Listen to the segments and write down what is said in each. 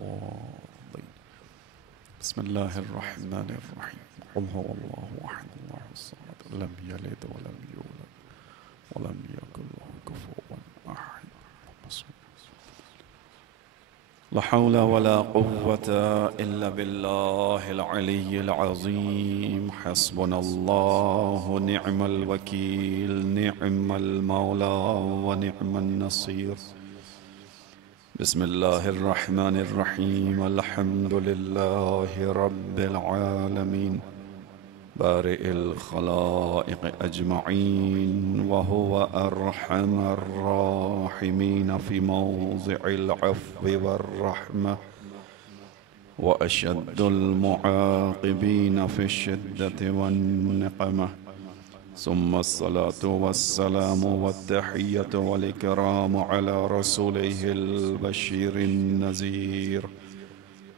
الضالين. بسم الله الرحمن الرحيم. قل هو الله أحد الله الصمد لم يلد ولم يولد ولم يكن له كفوا أحد. لا حول ولا قوة إلا بالله العلي العظيم. حسبنا الله نعم الوكيل نعم المولى ونعم النصير. بسم الله الرحمن الرحيم. الحمد لله رب العالمين بارئ الخلائق أجمعين وهو أرحم الراحمين في موضع العفو والرحمة وأشد المعاقبين في الشدة والنقمة. ثم الصلاة والسلام والتحية والإكرام على رسوله البشير النذير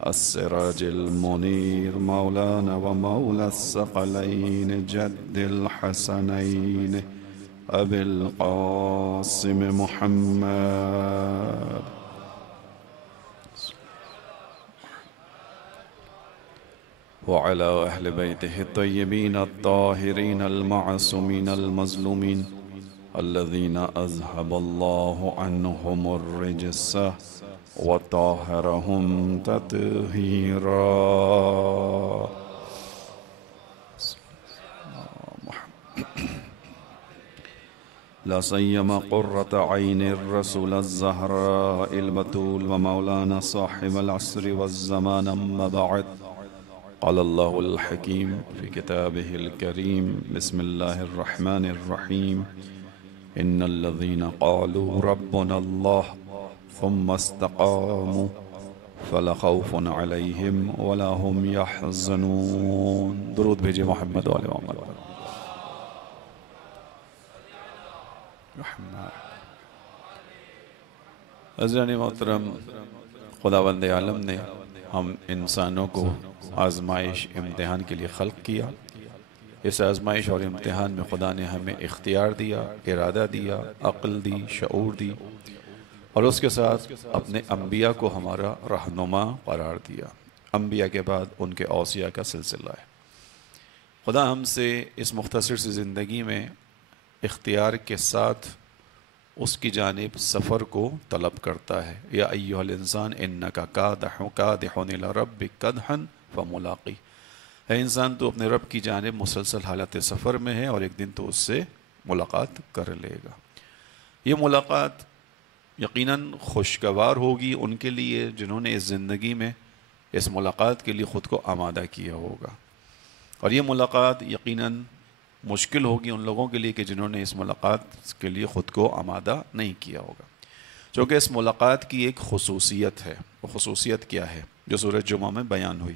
السراج المنير مولانا ومولى الثقلين جد الحسنين أبي القاسم محمد وعلى أهل بيته الطيبين الطاهرين المعصومين المظلومين الذين أذهب الله عنهم الرجس وطهرهم تطهيرا. لا سيما قرة عين الرسول الزهراء البتول ومولانا صاحب العصر والزمان. أما بعد، قال الله الحكيم في كتابه الكريم: بسم الله الرحمن الرحيم. إن الذين قالوا ربنا الله ثم استقاموا فلا خوف عليهم ولا هم يحزنون. درود بھیجئے محمد و آل محمد. حضرات محترم، خداوند عالم نے ہم انسانوں کو آزمائش امتحان کے لیے خلق کیا. اس آزمائش اور امتحان میں خدا نے ہمیں اختیار دیا، ارادہ دیا، عقل دی، شعور دی، اور اس کے ساتھ اپنے انبیاء کو ہمارا رہنما قرار دیا. انبیاء کے بعد ان کے اوصیاء کا سلسلہ ہے. خدا ہم سے اس مختصر سی زندگی میں اختیار کے ساتھ اس کی جانب سفر کو طلب کرتا ہے. یا ایھا الانسان انک کادح الی ربک کدحا فملاقی. اے انسان، تو اپنے رب کی جانب مسلسل حالت سفر میں ہے اور ایک دن تو اس سے ملاقات کر لے گا. یہ ملاقات یقیناً خوشگوار ہوگی ان کے لیے جنہوں نے اس زندگی میں اس ملاقات کے لیے خود کو آمادہ کیا ہوگا، اور یہ ملاقات یقیناً مشکل ہوگی ان لوگوں کے لیے کہ جنہوں نے اس ملاقات کے لیے خود کو آمادہ نہیں کیا ہوگا. چونکہ اس ملاقات کی ایک خصوصیت ہے. وہ خصوصیت کیا ہے جو سورہ جمعہ میں بیان ہوئی؟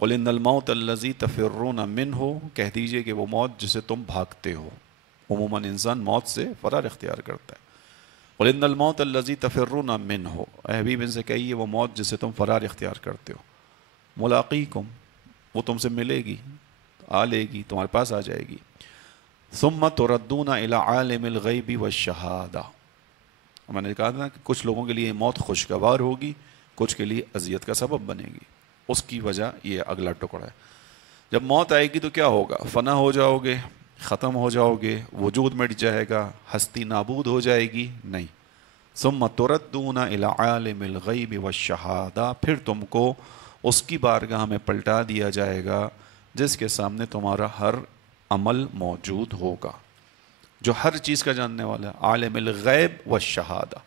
قل ان الموت الذی تفرون منہ، کہہ دیجئے کہ وہ موت جسے تم بھاگتے ہو. عموماً انسان موت سے فرار اختیار کرتا ہے. قل ان الموت الذی تفرون منہ، اے حبیب ان سے کہیے وہ موت جسے تم فرار اختیار کرتے ہو، ملاقیکم، وہ تم سے ملے گی، آ لے گی، تمہارے پاس آ جائے گی. ثم تردون الی عالم الغیب والشہادہ. میں نے کہا تھا کہ کچھ لوگوں کے لیے موت خوشگوار ہوگی، کچھ کے لیے اذیت کا سبب بنے گی. اس کی وجہ یہ اگلا ٹکڑا ہے. جب موت آئے گی تو کیا ہوگا؟ فنا ہو جاؤ گے، ختم ہو جاؤ گے، وجود مٹ جائے گا، ہستی نابود ہو جائے گی؟ نہیں. ثم تردون الی عالم الغیب والشہادہ، پھر تم کو اس کی بارگاہ میں پلٹا دیا جائے گا جس کے سامنے تمہارا ہر عمل موجود ہوگا، جو ہر چیز کا جاننے والا ہے. عالم الغیب والشہادہ،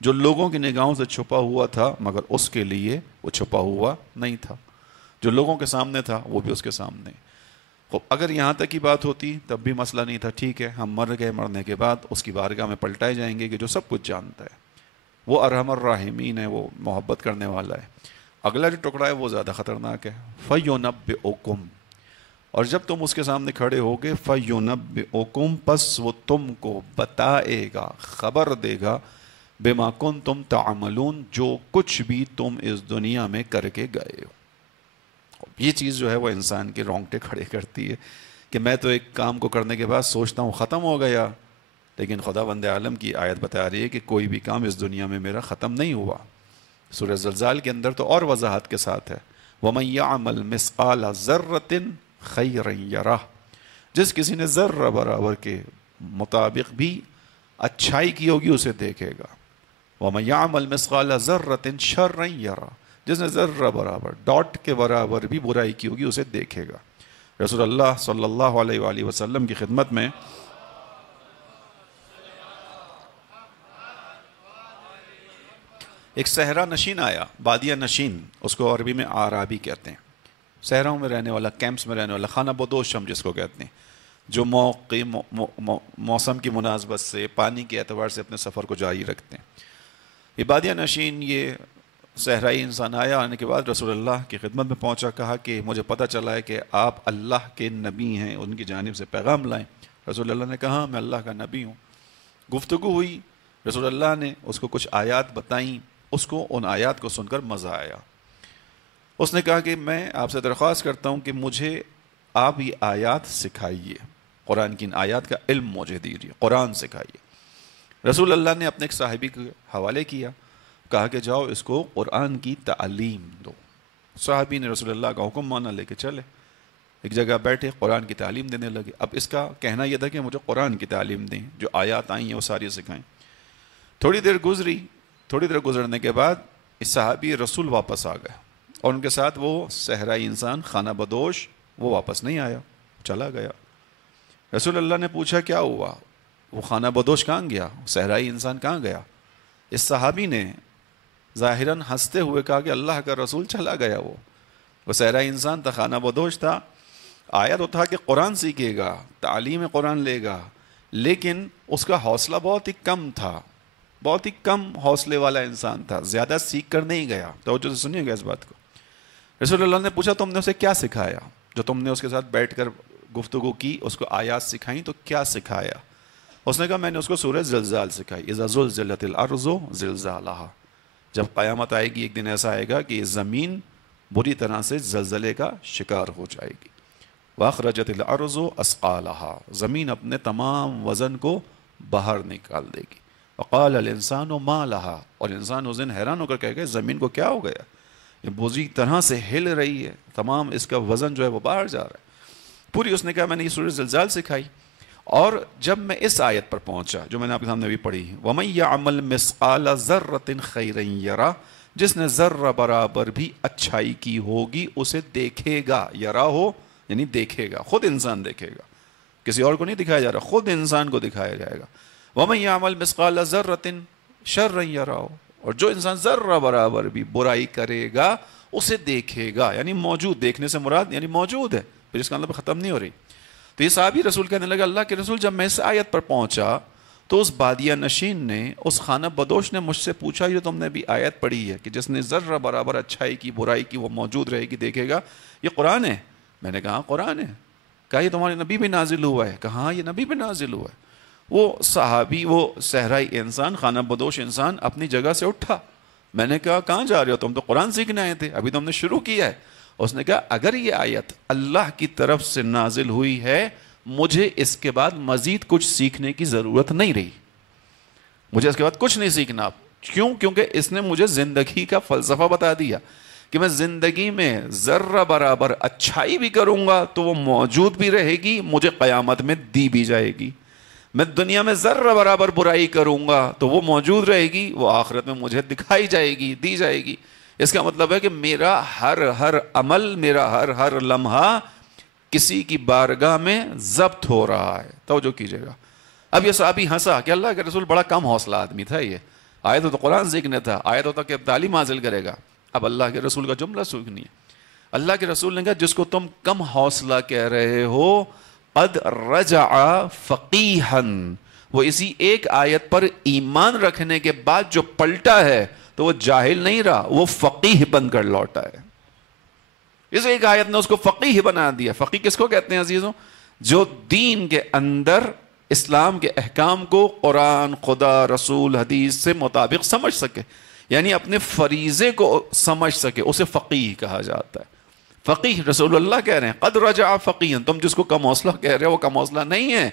جو لوگوں کی نگاہوں سے چھپا ہوا تھا مگر اس کے لیے وہ چھپا ہوا نہیں تھا. جو لوگوں کے سامنے تھا وہ بھی اس کے سامنے. اگر یہاں تک کی بات ہوتی تب بھی مسئلہ نہیں تھا. ٹھیک ہے، ہم مر گئے، مرنے کے بعد اس کی بارگاہ میں پلٹائے جائیں گے کہ جو سب کچھ جانتا ہے. وہ ارحم الراحمین ہے، وہ محبت کرنے والا ہے. اگلا جو ٹکڑا ہے وہ زیادہ خطرناک ہے. فَيُنَبِّئُكُمْ، اور جب تم اس کے سامنے کھڑے ہوگے، فَيُنَبِّئُكُمْ، پس وہ تم کو بتائے گا، خبر دے گا، بِمَا كُنْتُمْ تَعْمَلُونَ، جو کچھ بھی تم اس دنیا میں کر کے گئے ہو. یہ چیز جو ہے وہ انسان کے رونگٹے کھڑے کرتی ہے کہ میں تو ایک کام کو کرنے کے بعد سوچتا ہوں ختم ہو گیا، لیکن خدا بند عالم کی آیت بتا رہی ہے کہ کوئی بھی کام اس دنیا میں میرا ختم نہیں ہوا. سورہ زلزال کے اندر تو اور وضاحت کے ساتھ ہے وَمَن يَعْمَلْ مِثْقَالَ ذَرَّةٍ خَيْرًا يَرَهُ، جس کسی نے ذرہ برابر کے مطابق بھی اچھائی کی ہوگی اسے دیکھے گا. وَمَن يَعْمَلْ مِثْقَالَ ذَرَّةٍ شَرًّا يَرَهُ، جس نے ذرہ برابر ڈاٹ کے برابر بھی برائی کی ہوگی اسے دیکھے گا. رسول اللہ صلی اللہ علیہ وآلہ وسلم کی خدمت میں ایک صحرا نشین آیا، بادیہ نشین، اس کو عربی میں آرابی کہتے ہیں. صحراؤں میں رہنے والا، کیمپس میں رہنے والا، خانہ بدوش ہم جس کو کہتے ہیں، جو موسم کی مناسبت سے، پانی کے اعتبار سے اپنے سفر کو جاری رکھتے ہیں. یہ بادیہ نشین، یہ صحرائی انسان آیا، آنے کے بعد رسول اللہ کی خدمت میں پہنچا، کہا کہ مجھے پتہ چلا ہے کہ آپ اللہ کے نبی ہیں، ان کی جانب سے پیغام لائیں. رسول اللہ نے کہا میں اللہ کا نبی ہوں. گفتگو ہوئی، رسول اللہ نے اس کو کچھ آیات بتائیں، اس کو ان آیات کو سن کر مزہ آیا. اس نے کہا کہ میں آپ سے درخواست کرتا ہوں کہ مجھے آپ یہ آیات سکھائیے، قرآن کی ان آیات کا علم مجھے دیجیے، قرآن سکھائیے. رسول اللہ نے اپنے ایک صاحبی کے حوالے کیا، کہا کہ جاؤ اس کو قرآن کی تعلیم دو. صحابی نے رسول اللہ کا حکم مانا، لے کے چلے ایک جگہ بیٹھے، قرآن کی تعلیم دینے لگے. اب اس کا کہنا یہ تھا کہ مجھے قرآن کی تعلیم دیں، جو آیات آئی ہیں وہ ساری سکھائیں. تھوڑی دیر گزرنے کے بعد اس صحابی رسول واپس آ گئے، اور ان کے ساتھ وہ صحرائی انسان خانہ بدوش وہ واپس نہیں آیا، چلا گیا. رسول اللہ نے پوچھا کیا ہوا، وہ خانہ بدوش کہاں گیا، صحرائی انسان کہاں گیا؟ اس صحابی نے ظاہراً ہنستے ہوئے کہا کہ اللہ کا رسول چلا گیا. وہ صحرائی انسان تھا، خانہ بدوش تھا، آیا تو تھا کہ قرآن سیکھے گا، تعلیم قرآن لے گا، لیکن اس کا حوصلہ بہت ہی کم تھا، بہت ہی کم حوصلے والا انسان تھا، زیادہ سیکھ کر نہیں گیا. توجہ سے سنیے گا اس بات کو. رسول اللہ نے پوچھا تم نے اسے کیا سکھایا، جو تم نے اس کے ساتھ بیٹھ کر گفتگو کی، اس کو آیات سکھائیں تو کیا سکھایا؟ اس نے کہا میں نے اس کو سورہ زلزال سکھائی. اذا زلزلت الارض زلزالہا، جب قیامت آئے گی ایک دن ایسا آئے گا کہ یہ زمین بری طرح سے زلزلے کا شکار ہو جائے گی. واخرجت الارض اثقالہا، زمین اپنے تمام وزن کو باہر نکال دے گی. وقال الانسان ما لہا، اور انسان اس دن حیران ہو کر کہے گا زمین کو کیا ہو گیا، یہ بری طرح سے ہل رہی ہے، تمام اس کا وزن جو ہے وہ باہر جا رہا ہے. پوری اس نے کہا میں نے یہ سورہ زلزال سکھائی. اور جب میں اس آیت پر پہنچا جو میں نے آپ کے سامنے بھی پڑھی، وَمَن يَعْمَلْ مِثْقَالَ ذَرَّةٍ خَيْرًا يَرَهُ، جس نے ذرہ برابر بھی اچھائی کی ہوگی اسے دیکھے گا. یرا ہو یعنی دیکھے گا، خود انسان دیکھے گا، کسی اور کو نہیں دکھایا جا رہا، خود انسان کو دکھایا جائے گا. وَمَن يَعْمَلْ مِثْقَالَ ذَرَّةٍ شَرًّا يَرَهُ، اور جو انسان ذرہ برابر بھی برائی کرے گا اسے دیکھے گا. یعنی موجود، دیکھنے سے مراد یعنی موجود ہے، پھر اس کا مطلب ختم نہیں ہو رہی. تو یہ صحابی رسول کہنے لگا اللہ کے رسول جب میں اس آیت پر پہنچا تو اس بادیہ نشین نے، اس خانہ بدوش نے مجھ سے پوچھا یہ تم نے بھی آیت پڑھی ہے کہ جس نے ذرہ برابر اچھائی کی برائی کی وہ موجود رہے گی، دیکھے گا، یہ قرآن ہے؟ میں نے کہا قرآن ہے. کہا یہ تمہارے نبی پہ نازل ہوا ہے؟ کہا یہ نبی پہ نازل ہوا ہے. وہ صحابی، وہ صحرائی انسان، خانہ بدوش انسان اپنی جگہ سے اٹھا. میں نے کہا کہاں جا رہے ہو، تم تو قرآن سیکھنے آئے تھے، ابھی تو ہم نے شروع کیا ہے. اس نے کہا اگر یہ آیت اللہ کی طرف سے نازل ہوئی ہے مجھے اس کے بعد مزید کچھ سیکھنے کی ضرورت نہیں رہی، مجھے اس کے بعد کچھ نہیں سیکھنا. کیوں؟ کیونکہ اس نے مجھے زندگی کا فلسفہ بتا دیا کہ میں زندگی میں ذرہ برابر اچھائی بھی کروں گا تو وہ موجود بھی رہے گی، مجھے قیامت میں دی بھی جائے گی. میں دنیا میں ذرہ برابر برائی کروں گا تو وہ موجود رہے گی، وہ آخرت میں مجھے دکھائی جائے گی، دی جائے گی. اس کا مطلب ہے کہ میرا ہر عمل، میرا ہر لمحہ کسی کی بارگاہ میں ضبط ہو رہا ہے. توجہ کیجئے گا. اب یہ صحابی ہنسا کہ اللہ کے رسول بڑا کم حوصلہ آدمی تھا، یہ آیا تو قرآن سیکھنے تھا، آیا تو کہ تعلیم حاصل کرے گا. اب اللہ کے رسول کا جملہ سیکھنی ہے. اللہ کے رسول نے کہا جس کو تم کم حوصلہ کہہ رہے ہو قد رجع فقیحا، وہ اسی ایک آیت پر ایمان رکھنے کے بعد جو پلٹا ہے تو وہ جاہل نہیں رہا، وہ فقیح بن کر لوٹا ہے. اس ایک آیت نے اس کو فقیح بنا دیا. فقیح کس کو کہتے ہیں عزیزوں؟ جو دین کے اندر اسلام کے احکام کو قرآن، خدا، رسول، حدیث سے مطابق سمجھ سکے، یعنی اپنے فریضے کو سمجھ سکے، اسے فقیح کہا جاتا ہے. فقیح رسول اللہ کہہ رہے ہیں قد رجع فقیحا. تم جس کو کم حوصلہ کہہ رہے ہو وہ کم حوصلہ نہیں ہے،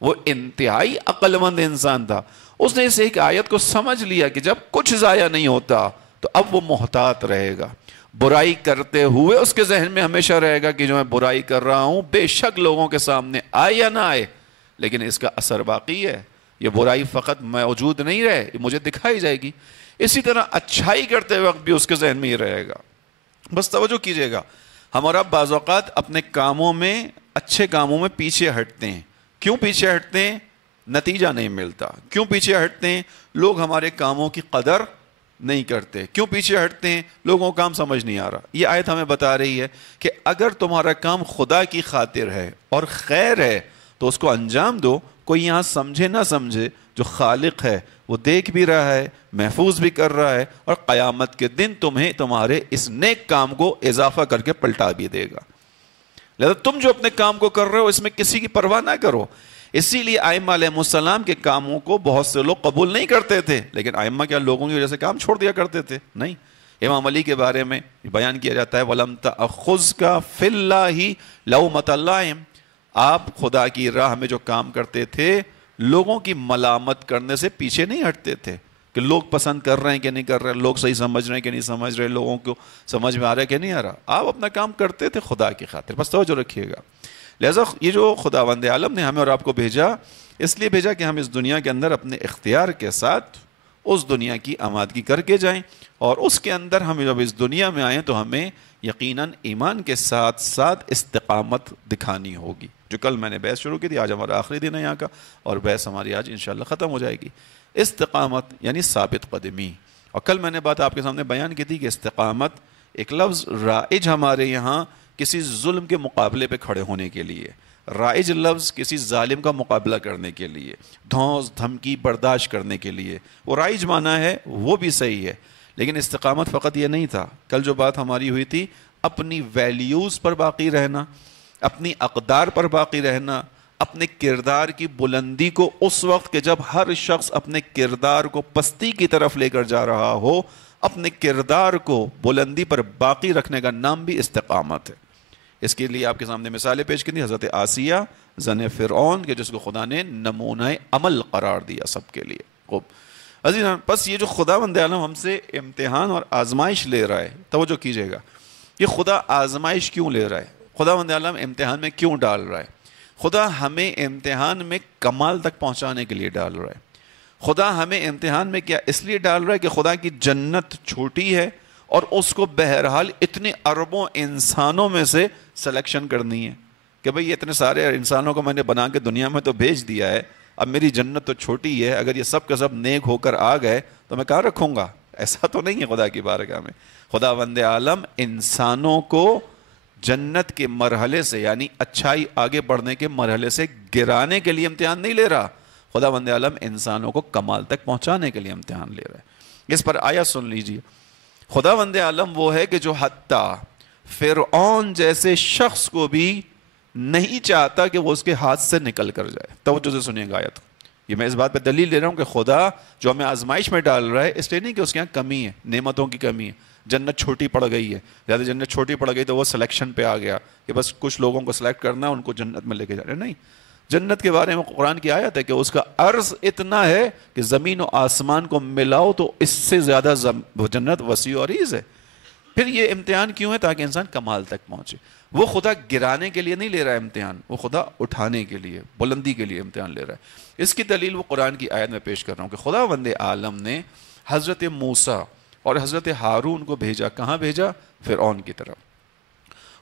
وہ انتہائی عقل مند انسان تھا. اس نے اس ایک آیت کو سمجھ لیا کہ جب کچھ ضائع نہیں ہوتا تو اب وہ محتاط رہے گا. برائی کرتے ہوئے اس کے ذہن میں ہمیشہ رہے گا کہ جو میں برائی کر رہا ہوں بے شک لوگوں کے سامنے آئے یا نہ آئے لیکن اس کا اثر باقی ہے, یہ برائی فقط موجود نہیں رہے, یہ مجھے دکھائی جائے گی. اسی طرح اچھائی کرتے وقت بھی اس کے ذہن میں ہی رہے گا. بس توجہ کیجئے گا, ہمارا بعض اوقات اپنے کاموں میں, اچھے کاموں میں پیچھے ہٹتے ہیں. کیوں پیچھے ہٹتے ہیں؟ نتیجہ نہیں ملتا. کیوں پیچھے ہٹتے ہیں؟ لوگ ہمارے کاموں کی قدر نہیں کرتے. کیوں پیچھے ہٹتے ہیں؟ لوگوں کو کام سمجھ نہیں آ رہا. یہ آیت ہمیں بتا رہی ہے کہ اگر تمہارا کام خدا کی خاطر ہے اور خیر ہے تو اس کو انجام دو. کوئی یہاں سمجھے نہ سمجھے, جو خالق ہے وہ دیکھ بھی رہا ہے, محفوظ بھی کر رہا ہے, اور قیامت کے دن تمہیں تمہارے اس نیک کام کو اضافہ کر کے پلٹا بھی دے گا. لہذا تم جو اپنے کام کو کر رہے ہو اس میں کسی کی پرواہ نہ کرو. اسی لیے ائمہ علیہ السلام کے کاموں کو بہت سے لوگ قبول نہیں کرتے تھے, لیکن ائمہ کیا لوگوں کی وجہ سے کام چھوڑ دیا کرتے تھے؟ نہیں. امام علی کے بارے میں بیان کیا جاتا ہے وَلَمْ تَأْخُذْكَ فِي اللَّهِ لَوْمَةَ اللَّائِمِ, آپ خدا کی راہ میں جو کام کرتے تھے لوگوں کی ملامت کرنے سے پیچھے نہیں ہٹتے تھے کہ لوگ پسند کر رہے ہیں کہ نہیں کر رہے, لوگ صحیح سمجھ رہے ہیں کہ نہیں سمجھ رہے, لوگوں کو سمجھ میں آ رہا ہے کہ نہیں آ رہا. آپ اپنا کام کرتے تھے خدا کی خاطر. بس توجہ رکھیے گا. لہذا یہ جو خداوند عالم نے ہمیں اور آپ کو بھیجا, اس لیے بھیجا کہ ہم اس دنیا کے اندر اپنے اختیار کے ساتھ اس دنیا کی آمادگی کر کے جائیں, اور اس کے اندر ہم جب اس دنیا میں آئیں تو ہمیں یقیناً ایمان کے ساتھ ساتھ استقامت دکھانی ہوگی. جو کل میں نے بحث شروع کی تھی, آج ہمارا آخری دن ہے یہاں کا, اور بحث ہماری آج انشاءاللہ ختم ہو جائے گی. استقامت یعنی ثابت قدمی. اور کل میں نے بات آپ کے سامنے بیان کی تھی کہ استقامت ایک لفظ رائج ہمارے یہاں کسی ظلم کے مقابلے پہ کھڑے ہونے کے لیے, رائج لفظ کسی ظالم کا مقابلہ کرنے کے لیے, دھونس دھمکی برداشت کرنے کے لیے, وہ رائج معنی ہے, وہ بھی صحیح ہے. لیکن استقامت فقط یہ نہیں تھا. کل جو بات ہماری ہوئی تھی اپنی ویلیوز پر باقی رہنا, اپنی اقدار پر باقی رہنا, اپنے کردار کی بلندی کو اس وقت کہ جب ہر شخص اپنے کردار کو پستی کی طرف لے کر جا رہا ہو, اپنے کردار کو بلندی پر باقی رکھنے کا نام بھی استقامت ہے. اس کے لیے آپ کے سامنے مثالیں پیش کی تھی. حضرت آسیہ زن فرعون کے, جس کو خدا نے نمونہ عمل قرار دیا سب کے لیے. خوب عزیزان, پس یہ جو خداوند عالم ہم سے امتحان اور آزمائش لے رہا ہے, توجہ کیجئے گا, یہ خدا آزمائش کیوں لے رہا ہے؟ خداوند عالم امتحان میں کیوں ڈال رہا ہے؟ خدا ہمیں امتحان میں کمال تک پہنچانے کے لیے ڈال رہا ہے. خدا ہمیں امتحان میں کیا اس لیے ڈال رہا ہے کہ خدا کی جنت چھوٹی ہے اور اس کو بہرحال اتنے اربوں انسانوں میں سے سلیکشن کرنی ہے کہ بھئی یہ اتنے سارے انسانوں کو میں نے بنا کے دنیا میں تو بھیج دیا ہے, اب میری جنت تو چھوٹی ہے, اگر یہ سب کے سب نیک ہو کر آ گئے تو میں کہاں رکھوں گا؟ ایسا تو نہیں ہے خدا کی بارگاہ میں. خداوند عالم انسانوں کو جنت کے مرحلے سے یعنی اچھائی آگے بڑھنے کے مرحلے سے گرانے کے لیے امتحان نہیں لے رہا. خداوند عالم انسانوں کو کمال تک پہنچانے کے لیے امتحان لے رہا ہے. اس پر آیت سن لیجیے. خداوند عالم وہ ہے کہ جو حتیٰ فرعون جیسے شخص کو بھی نہیں چاہتا کہ وہ اس کے ہاتھ سے نکل کر جائے. توجہ سے سنیے گا آیت. یہ میں اس بات پہ دلیل دے رہا ہوں کہ خدا جو ہمیں آزمائش میں ڈال رہا ہے اس لیے نہیں کہ اس کے یہاں کمی ہے, نعمتوں کی کمی ہے, جنت چھوٹی پڑ گئی ہے, زیادہ جنت چھوٹی پڑ گئی تو وہ سلیکشن پہ آ گیا کہ بس کچھ لوگوں کو سلیکٹ کرنا ہے, ان کو جنت میں لے کے جانا ہے. نہیں, جنت کے بارے میں قرآن کی آیت ہے کہ اس کا عرض اتنا ہے کہ زمین و آسمان کو ملاؤ تو اس سے زیادہ جنت وسیع و عریض ہے. پھر یہ امتحان کیوں ہے؟ تاکہ انسان کمال تک پہنچے. وہ خدا گرانے کے لیے نہیں لے رہا ہے امتحان, وہ خدا اٹھانے کے لیے, بلندی کے لیے امتحان لے رہا ہے. اس کی دلیل وہ قرآن کی آیت میں پیش کر رہا ہوں کہ خداوند عالم نے حضرت موسیٰ اور حضرت ہارون کو بھیجا. کہاں بھیجا؟ فرعون کی طرف.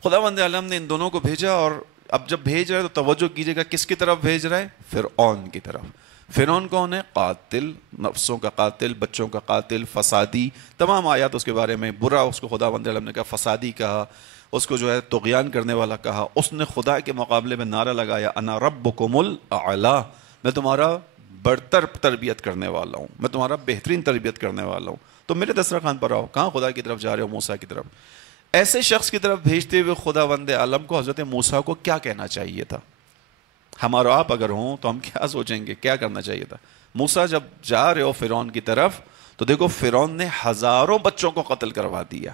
خداوند عالم نے ان دونوں کو بھیجا, اور اب جب بھیج رہا ہے تو توجہ کیجئے گا کس کی طرف بھیج رہا ہے؟ فرعون کی طرف. فرعون کون ہے؟ قاتل, نفسوں کا قاتل, بچوں کا قاتل, فسادی. تمام آیات اس کے بارے میں برا اس کو خداوند عالم نے کہا, فسادی کہا, اس کو جو ہے طغیان کرنے والا کہا. اس نے خدا کے مقابلے میں نعرہ لگایا انا ربکم الاعلی, میں تمہارا برتر تربیت کرنے والا ہوں, میں تمہارا بہترین تربیت کرنے والا ہوں, تو میرے دسترخوان پر آؤ. کہاں؟ خدا کی طرف جا رہے ہو, موسیٰ کی طرف. ایسے شخص کی طرف بھیجتے ہوئے خداوند عالم کو حضرت موسیٰ کو کیا کہنا چاہیے تھا؟ ہمارا آپ اگر ہوں تو ہم کیا سوچیں گے, کیا کرنا چاہیے تھا؟ موسیٰ جب جا رہے ہو فرعون کی طرف تو دیکھو فرعون نے ہزاروں بچوں کو قتل کروا دیا,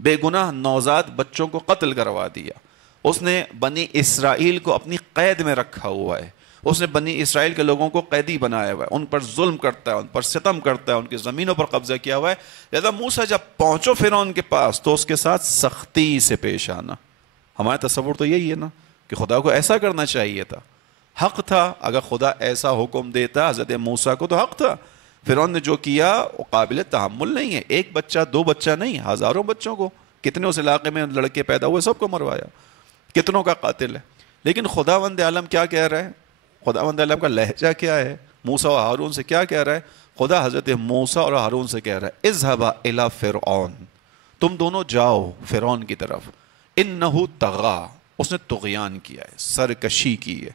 بے گناہ نوزاد بچوں کو قتل کروا دیا. اس نے بنی اسرائیل کو اپنی قید میں رکھا ہوا ہے. اس نے بنی اسرائیل کے لوگوں کو قیدی بنایا ہوا ہے، ان پر ظلم کرتا ہے، ان پر ستم کرتا ہے، ان کی زمینوں پر قبضہ کیا ہوا ہے. لہذا موسیٰ جب پہنچو فرعون کے پاس تو اس کے ساتھ سختی سے پیش آنا. ہمارا تصور تو یہی ہے نا کہ خدا کو ایسا کرنا چاہیے تھا، حق تھا. اگر خدا ایسا حکم دیتا حضرت موسیٰ کو تو حق تھا. فرعون نے جو کیا وہ قابل تحمل نہیں ہے. ایک بچہ دو بچہ نہیں، ہزاروں بچوں کو، کتنے اس علاقے میں لڑکے پیدا ہوئے سب کو مروایا، کتنوں کا قاتل ہے. لیکن خداوند عالم کیا کہہ رہا ہے؟ خداوند عالم کا لہجہ کیا ہے؟ موسیٰ و ہارون سے کیا کہہ رہا ہے؟ خدا حضرت موسیٰ اور ہارون سے کہہ رہا ہے اذهبا الی فرعون، تم دونوں جاؤ فرعون کی طرف. انہ طغی، اس نے طغیان کیا ہے، سرکشی کی ہے.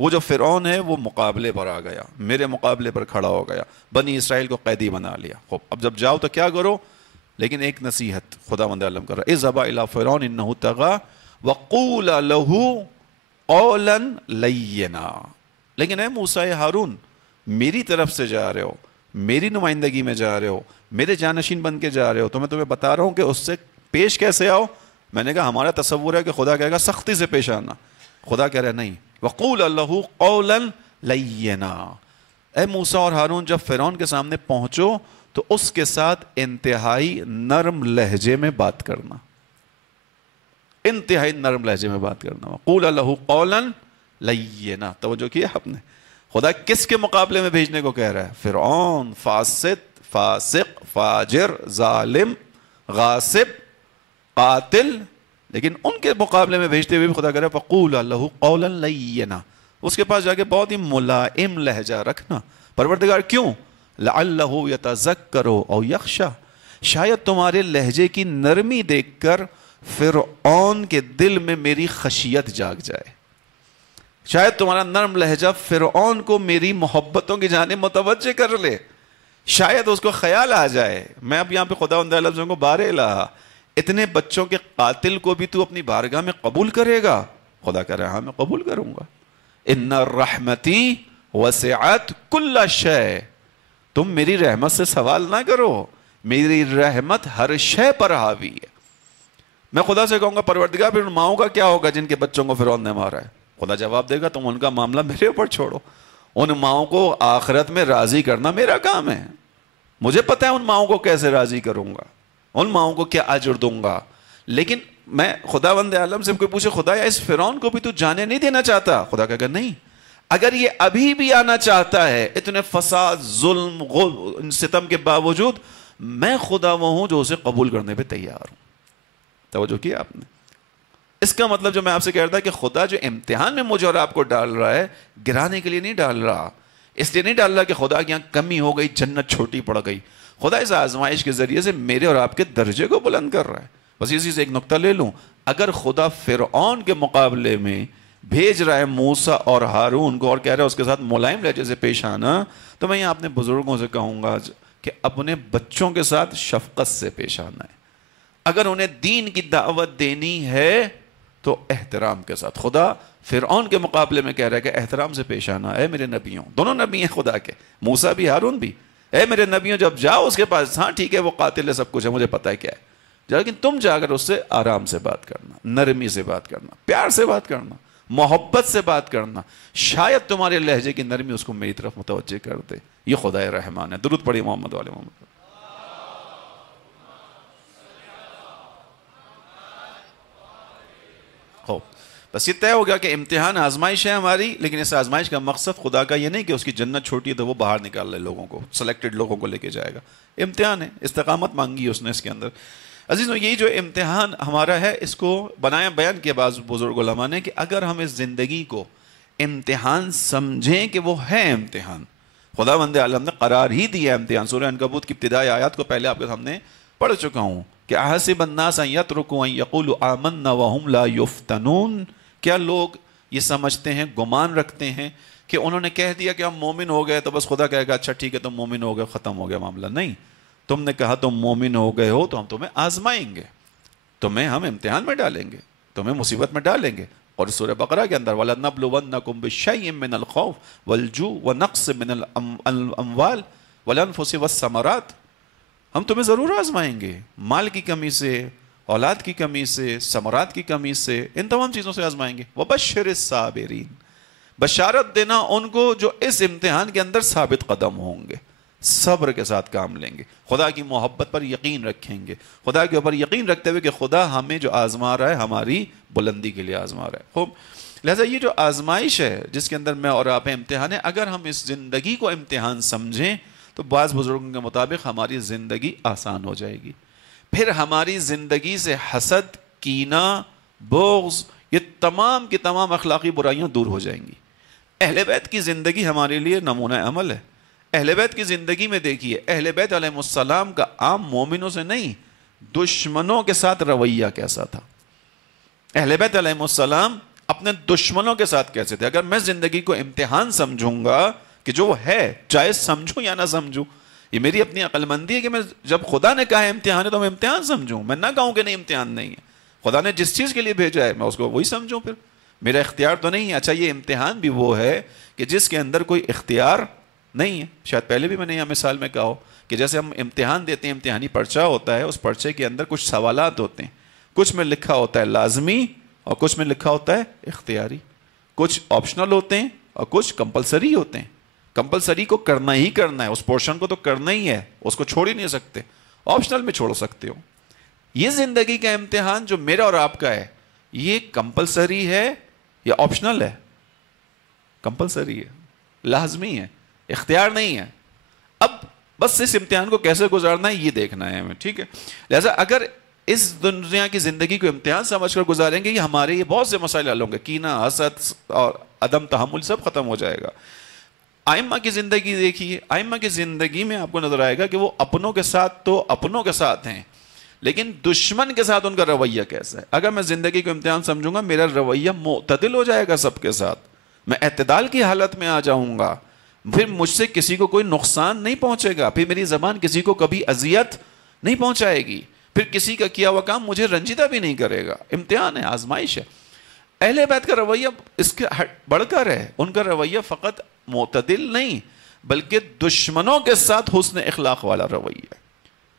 وہ جو فرعون ہے وہ مقابلے پر آ گیا، میرے مقابلے پر کھڑا ہو گیا، بنی اسرائیل کو قیدی بنا لیا. خوب اب جب جاؤ تو کیا کرو؟ لیکن ایک نصیحت خداوند عالم کر رہا ہے اذهبا الی فرعون انہ طغی وقولا له قولا لینا. لیکن اے موسیٰ ہارون، میری طرف سے جا رہے ہو، میری نمائندگی میں جا رہے ہو، میرے جانشین بن کے جا رہے ہو، تو میں تمہیں بتا رہا ہوں کہ اس سے پیش کیسے آؤ. میں نے کہا ہمارا تصور ہے کہ خدا کہے گا سختی سے پیش آنا. خدا کہہ رہا ہے نہیں، وقول اللہ قولا لینا. اے موسیٰ اور ہارون جب فرعون کے سامنے پہنچو تو اس کے ساتھ انتہائی نرم لہجے میں بات کرنا، انتہائی نرم لہجے میں بات کرنا. وقول اللہ قولا لینا. توجہ کیا آپ نے؟ خدا کس کے مقابلے میں بھیجنے کو کہہ رہا ہے؟ فرعون، فاسق، فاجر، ظالم، غاصب، قاتل. لیکن ان کے مقابلے میں بھیجتے ہوئے بھی خدا کہہ رہا ہے فقول اللہ قولا لینا. اس کے پاس جا کے بہت ہی ملائم لہجہ رکھنا. پروردگار کیوں؟ لعلہ یتذکر او یخشی، شاید تمہارے لہجے کی نرمی دیکھ کر فرعون کے دل میں میری خشیت جاگ جائے. شاید تمہارا نرم لہجہ فرعون کو میری محبتوں کی جانب متوجہ کر لے، شاید اس کو خیال آ جائے. میں اب یہاں پہ خداوند عالم کو بارے الہ، اتنے بچوں کے قاتل کو بھی تو اپنی بارگاہ میں قبول کرے گا؟ خدا کہہ رہا ہے ہاں میں قبول کروں گا. ان رحمتی وسعت کل شیء، تم میری رحمت سے سوال نہ کرو، میری رحمت ہر شے پر حاوی ہے. میں خدا سے کہوں گا پروردگار پھر ان ماؤں کا کیا ہوگا جن کے بچوں کو فرعون نے مارا ہے؟ خدا جواب دے گا تم ان کا معاملہ میرے اوپر چھوڑو، ان ماؤں کو آخرت میں راضی کرنا میرا کام ہے. مجھے پتہ ہے ان ماؤں کو کیسے راضی کروں گا، ان ماؤں کو کیا اجر دوں گا. لیکن میں خداوند عالم سے کوئی پوچھے خدا اس فرعون کو بھی تو جانے نہیں دینا چاہتا؟ خدا کہے گا نہیں، اگر یہ ابھی بھی آنا چاہتا ہے اتنے فساد، ظلم، ستم کے باوجود، میں خدا وہ ہوں جو اسے قبول کرنے پہ تیار ہوں. توجہ کیا آپ نے؟ اس کا مطلب جو میں آپ سے کہہ رہا تھا کہ خدا جو امتحان میں مجھے اور آپ کو ڈال رہا ہے گرانے کے لیے نہیں ڈال رہا، اس لیے نہیں ڈال رہا کہ خدا کی یہاں کمی ہو گئی، جنت چھوٹی پڑ گئی. خدا اس آزمائش کے ذریعے سے میرے اور آپ کے درجے کو بلند کر رہا ہے. بس اسی سے ایک نقطہ لے لوں، اگر خدا فرعون کے مقابلے میں بھیج رہا ہے موسیٰ اور ہارون کو اور کہہ رہا ہے اس کے ساتھ ملائم لہجے سے پیش آنا، تو میں یہاں اپنے بزرگوں سے کہوں گا کہ اپنے بچوں کے ساتھ شفقت سے پیش آنا ہے. اگر انہیں دین کی دعوت دینی ہے تو احترام کے ساتھ. خدا فرعون کے مقابلے میں کہہ رہا ہے کہ احترام سے پیش آنا. اے میرے نبیوں، دونوں نبی ہیں خدا کے، موسیٰ بھی ہارون بھی، اے میرے نبیوں جب جاؤ اس کے پاس، ہاں ٹھیک ہے وہ قاتل ہے، سب کچھ ہے، مجھے پتہ ہے کیا ہے، لیکن تم جا کر اس سے آرام سے بات کرنا، نرمی سے بات کرنا، پیار سے بات کرنا، محبت سے بات کرنا. شاید تمہارے لہجے کی نرمی اس کو میری طرف متوجہ کر دے. یہ خدا رحمان ہے. درود پڑھی محمد والے محمد. بس یہ طے ہو گیا کہ امتحان آزمائش ہے ہماری، لیکن اس آزمائش کا مقصد خدا کا یہ نہیں کہ اس کی جنت چھوٹی ہے تو وہ باہر نکال لے لوگوں کو، سلیکٹڈ لوگوں کو لے کے جائے گا. امتحان ہے، استقامت مانگی اس نے اس کے اندر. عزیزوں یہی جو امتحان ہمارا ہے اس کو بیان کیا بعض بزرگ علماء نے کہ اگر ہم اس زندگی کو امتحان سمجھیں کہ وہ ہے امتحان، خداوند عالم نے قرار ہی دیا امتحان. سورہ عنکبوت کی ابتدائی آیات کو پہلے آپ کے سامنے پڑھ چکا ہوں کہ احسب الناس ان یترکوا ان یقولوا آمنا وهم لا یفتنون. کیا لوگ یہ سمجھتے ہیں، گمان رکھتے ہیں کہ انہوں نے کہہ دیا کہ ہم مومن ہو گئے تو بس خدا کہے گا اچھا ٹھیک ہے تم مومن ہو گئے، ختم ہو گیا معاملہ؟ نہیں، تم نے کہا تم مومن ہو گئے ہو تو ہم تمہیں آزمائیں گے، تمہیں ہم امتحان میں ڈالیں گے، تمہیں مصیبت میں ڈالیں گے. اور سورہ بقرہ کے اندر وَلَنَبْلُوَنَّكُمْ بِشَيْءٍ مِّنَ الْخَوْفِ وَالْجُوعِ وَنَقْصٍ مِّنَ الْأَمْوَالِ وَالْأَنفُسِ وَالثَّمَرَاتِ. ہم تمہیں ضرور آزمائیں گے، مال کی کمی سے، اولاد کی کمی سے، ثمرات کی کمی سے، ان تمام چیزوں سے آزمائیں گے. وَبَشِّرِ الصَّابِرِينَ. بشارت دینا ان کو جو اس امتحان کے اندر ثابت قدم ہوں گے، صبر کے ساتھ کام لیں گے، خدا کی محبت پر یقین رکھیں گے، خدا کے اوپر یقین رکھتے ہوئے کہ خدا ہمیں جو آزما رہا ہے ہماری بلندی کے لیے آزما رہا ہے۔ خوب، لہٰذا یہ جو آزمائش ہے جس کے اندر میں اور آپ امتحان ہے، اگر ہم اس زندگی کو امتحان سمجھیں تو بعض بزرگوں کے مطابق ہماری زندگی آسان ہو جائے گی، پھر ہماری زندگی سے حسد، کینہ، بغض، یہ تمام کی تمام اخلاقی برائیاں دور ہو جائیں گی۔ اہل بیت کی زندگی ہمارے لیے نمونہ عمل ہے۔ اہل بیت کی زندگی میں دیکھیے، اہل بیت علیہ السلام کا عام مومنوں سے نہیں، دشمنوں کے ساتھ رویہ کیسا تھا۔ اہل بیت علیہ السلام اپنے دشمنوں کے ساتھ کیسے تھے؟ اگر میں زندگی کو امتحان سمجھوں گا کہ جو ہے چاہے سمجھوں یا نہ سمجھوں، یہ میری اپنی عقل مندی ہے کہ میں جب خدا نے کہا ہے امتحان ہے تو میں امتحان سمجھوں، میں نہ کہوں کہ نہیں امتحان نہیں ہے۔ خدا نے جس چیز کے لیے بھیجا ہے میں اس کو وہی سمجھوں، پھر میرا اختیار تو نہیں ہے۔ اچھا، یہ امتحان بھی وہ ہے کہ جس کے اندر کوئی اختیار نہیں ہے۔ شاید پہلے بھی میں نے یہاں مثال میں کہا ہو کہ جیسے ہم امتحان دیتے ہیں، امتحانی پرچہ ہوتا ہے، اس پرچے کے اندر کچھ سوالات ہوتے ہیں، کچھ میں لکھا ہوتا ہے لازمی اور کچھ میں لکھا ہوتا ہے اختیاری، کچھ آپشنل ہوتے ہیں اور کچھ کمپلسری ہوتے ہیں۔ کمپلسری کو کرنا ہی کرنا ہے، اس پورشن کو تو کرنا ہی ہے، اس کو چھوڑ ہی نہیں سکتے، آپشنل میں چھوڑ سکتے ہو۔ یہ زندگی کا امتحان جو میرا اور آپ کا ہے، یہ کمپلسری ہے یا آپشنل ہے؟ کمپلسری ہے، لازمی ہے، اختیار نہیں ہے۔ اب بس اس امتحان کو کیسے گزارنا ہے یہ دیکھنا ہے ہمیں، ٹھیک ہے؟ لہذا اگر اس دنیا کی زندگی کو امتحان سمجھ کر گزاریں گے، یہ ہمارے یہ بہت سے مسائل حل ہوں گے، کینہ، حسد اور عدم تحمل سب ختم ہو جائے گا۔ ائمہ کی زندگی دیکھیے، ائمہ کی زندگی میں آپ کو نظر آئے گا کہ وہ اپنوں کے ساتھ تو اپنوں کے ساتھ ہیں، لیکن دشمن کے ساتھ ان کا رویہ کیسا ہے؟ اگر میں زندگی کو امتحان سمجھوں گا، میرا رویہ معتدل ہو جائے گا سب کے ساتھ، میں اعتدال کی حالت میں آ جاؤں گا، پھر مجھ سے کسی کو کوئی نقصان نہیں پہنچے گا، پھر میری زبان کسی کو کبھی اذیت نہیں پہنچائے گی، پھر کسی کا کیا ہوا کام مجھے رنجیدہ بھی نہیں کرے گا۔ امتحان ہے، آزمائش ہے۔ اہل بیت کا رویہ اس کے بڑھ کر ہے، ان کا رویہ فقط معتدل نہیں بلکہ دشمنوں کے ساتھ حسن اخلاق والا رویہ ہے۔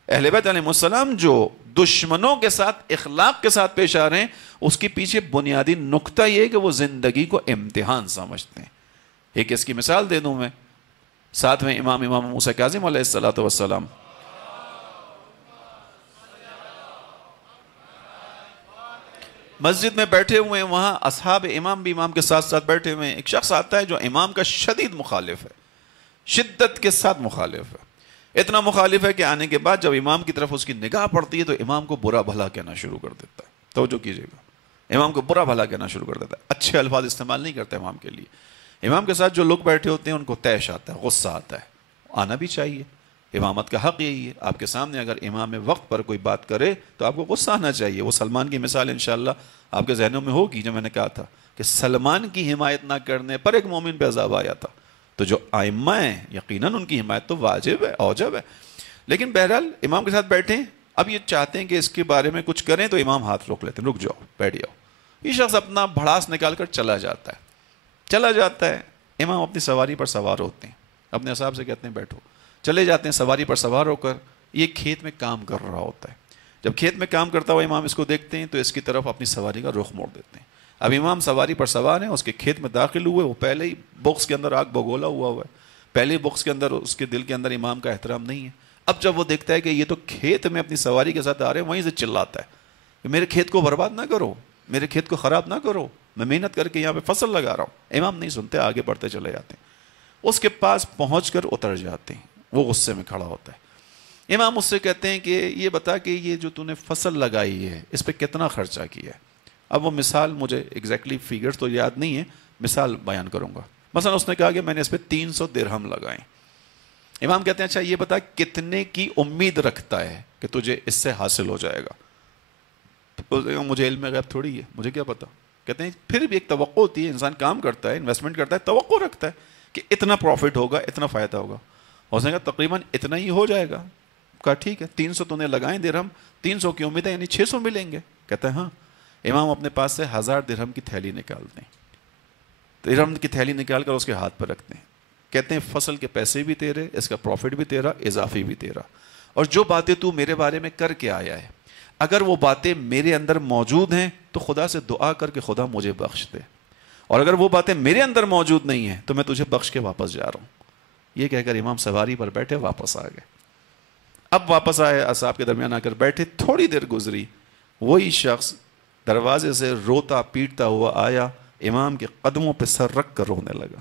اہل بیت علیہ السلام جو دشمنوں کے ساتھ اخلاق کے ساتھ پیش آ رہے ہیں، اس کے پیچھے بنیادی نقطہ یہ ہے کہ وہ زندگی کو امتحان سمجھتے ہیں۔ ایک اس کی مثال دے دوں میں، ساتھ میں امام موسیٰ کاظم علیہ السلام، مسجد میں بیٹھے ہوئے ہیں، وہاں اصحاب امام بھی امام کے ساتھ ساتھ بیٹھے ہوئے ہیں۔ ایک شخص آتا ہے جو امام کا شدید مخالف ہے، شدت کے ساتھ مخالف ہے، اتنا مخالف ہے کہ آنے کے بعد جب امام کی طرف اس کی نگاہ پڑتی ہے تو امام کو برا بھلا کہنا شروع کر دیتا ہے۔ توجہ کیجئے گا، امام کو برا بھلا کہنا شروع کر دیتا ہے، اچھے الفاظ استعمال نہیں کرتا امام کے لیے۔ امام کے ساتھ جو لوگ بیٹھے ہوتے ہیں ان کو طیش آتا ہے، غصہ آتا ہے، آنا بھی چاہیے، امامت کا حق یہی ہے۔ آپ کے سامنے اگر امام وقت پر کوئی بات کرے تو آپ کو غصہ آنا چاہیے۔ وہ سلمان کی مثال انشاءاللہ آپ کے ذہنوں میں ہوگی، جو میں نے کہا تھا کہ سلمان کی حمایت نہ کرنے پر ایک مومن پہ عذاب آیا تھا۔ تو جو ائمہ ہیں یقیناً ان کی حمایت تو واجب ہے، اوجب ہے، لیکن بہرحال امام کے ساتھ بیٹھیں، اب یہ چاہتے ہیں کہ اس کے بارے میں کچھ کریں تو امام ہاتھ روک لیتے ہیں، رک جاؤ، بیٹھ جاؤ۔ یہ شخص اپنا بھڑاس نکال کر چلا جاتا ہے۔ امام اپنی سواری پر سوار ہوتے ہیں، اپنے اصحاب سے کہتے ہیں بیٹھو، چلے جاتے ہیں سواری پر سوار ہو کر۔ یہ کھیت میں کام کر رہا ہوتا ہے، جب کھیت میں کام کرتا ہوا امام اس کو دیکھتے ہیں تو اس کی طرف اپنی سواری کا رخ موڑ دیتے ہیں۔ اب امام سواری پر سوار ہیں، اس کے کھیت میں داخل ہوئے، وہ پہلے ہی بکس کے اندر آگ بگولا ہوا ہے، پہلے ہی بکس کے اندر اس کے دل کے اندر امام کا احترام نہیں ہے۔ اب جب وہ دیکھتا ہے کہ یہ تو کھیت میں اپنی سواری کے ساتھ آ رہے ہیں، وہیں سے چلاتا ہے کہ میرے کھیت کو برباد نہ کرو، میرے کھیت کو خراب نہ کرو، میں محنت کر کے یہاں پہ فصل لگا رہا ہوں۔ امام نہیں سنتے، آگے بڑھتے چلے جاتے ہیں، اس کے پاس پہنچ کر اتر جاتے ہیں، وہ غصے میں کھڑا ہوتا ہے۔ امام اس سے کہتے ہیں کہ یہ بتا کہ یہ جو تو نے فصل لگائی ہے اس پہ کتنا خرچہ کیا ہے؟ اب وہ مثال، مجھے ایگزیکٹلی فیگرز تو یاد نہیں ہے، مثال بیان کروں گا۔ مثلا اس نے کہا کہ میں نے اس پہ 300 درہم لگائیں۔ امام کہتے ہیں اچھا یہ بتا کتنے کی امید رکھتا ہے کہ تجھے اس سے حاصل ہو جائے گا؟ مجھے علم غیب تھوڑی ہے، مجھے کیا پتا۔ کہتے ہیں پھر بھی ایک توقع ہوتی ہے، انسان کام کرتا ہے، انویسٹمنٹ کرتا ہے، توقع رکھتا ہے کہ اتنا پروفٹ ہوگا، اتنا فائدہ ہوگا۔ اس نے کہا تقریباً اتنا ہی ہو جائے گا۔ کہا ٹھیک ہے، 300 تو نے لگائیں درہم، 300 کی امید ہے یعنی 600 ملیں گے۔ کہتا ہے ہاں۔ امام اپنے پاس سے 1000 درہم کی تھیلی نکالتے ہیں، درہم کی تھیلی نکال کر اس کے ہاتھ پر رکھتے ہیں، کہتے ہیں فصل کے پیسے بھی تیرے، اس کا پروفٹ بھی تیرا، اضافی بھی تیرا، اور جو باتیں تو میرے بارے میں کر کے آیا ہے اگر وہ باتیں میرے اندر موجود ہیں تو خدا سے دعا کر کے خدا مجھے بخش دے، اور اگر وہ باتیں میرے اندر موجود نہیں ہیں تو میں تجھے بخش کے واپس جا رہا ہوں. یہ کہہ کر امام سواری پر بیٹھے واپس آ گئے. اب واپس آئے, اصحاب کے درمیان آ کر بیٹھے, تھوڑی دیر گزری, وہی شخص دروازے سے روتا پیٹتا ہوا آیا, امام کے قدموں پہ سر رکھ کر رونے لگا.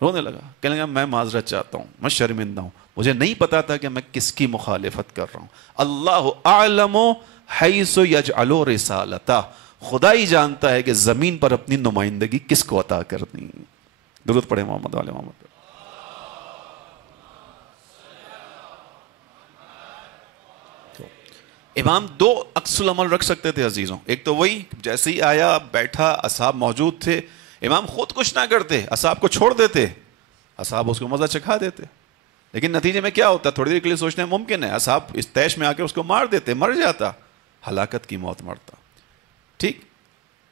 کہنے لگا میں معذرت چاہتا ہوں, میں شرمندہ ہوں, مجھے نہیں پتا تھا کہ میں کس کی مخالفت کر رہا ہوں. اللہ اعلم حیث یجعل رسالتہ, خدا ہی جانتا ہے کہ زمین پر اپنی نمائندگی کس کو عطا کرنی. درود پڑھے محمد وعلی محمد. امام دو عکس العمل رکھ سکتے تھے عزیزوں. ایک تو وہی جیسے ہی آیا بیٹھا, اصحاب موجود تھے, امام خود کچھ نہ کرتے, اصحاب کو چھوڑ دیتے, اصحاب اس کو مزہ چکھا دیتے. لیکن نتیجے میں کیا ہوتا, تھوڑی دیر کے لیے سوچنا ممکن ہے, اصحاب اس تیش میں آ کے اس کو مار دیتے, مر جاتا, ہلاکت کی موت مرتا. ٹھیک.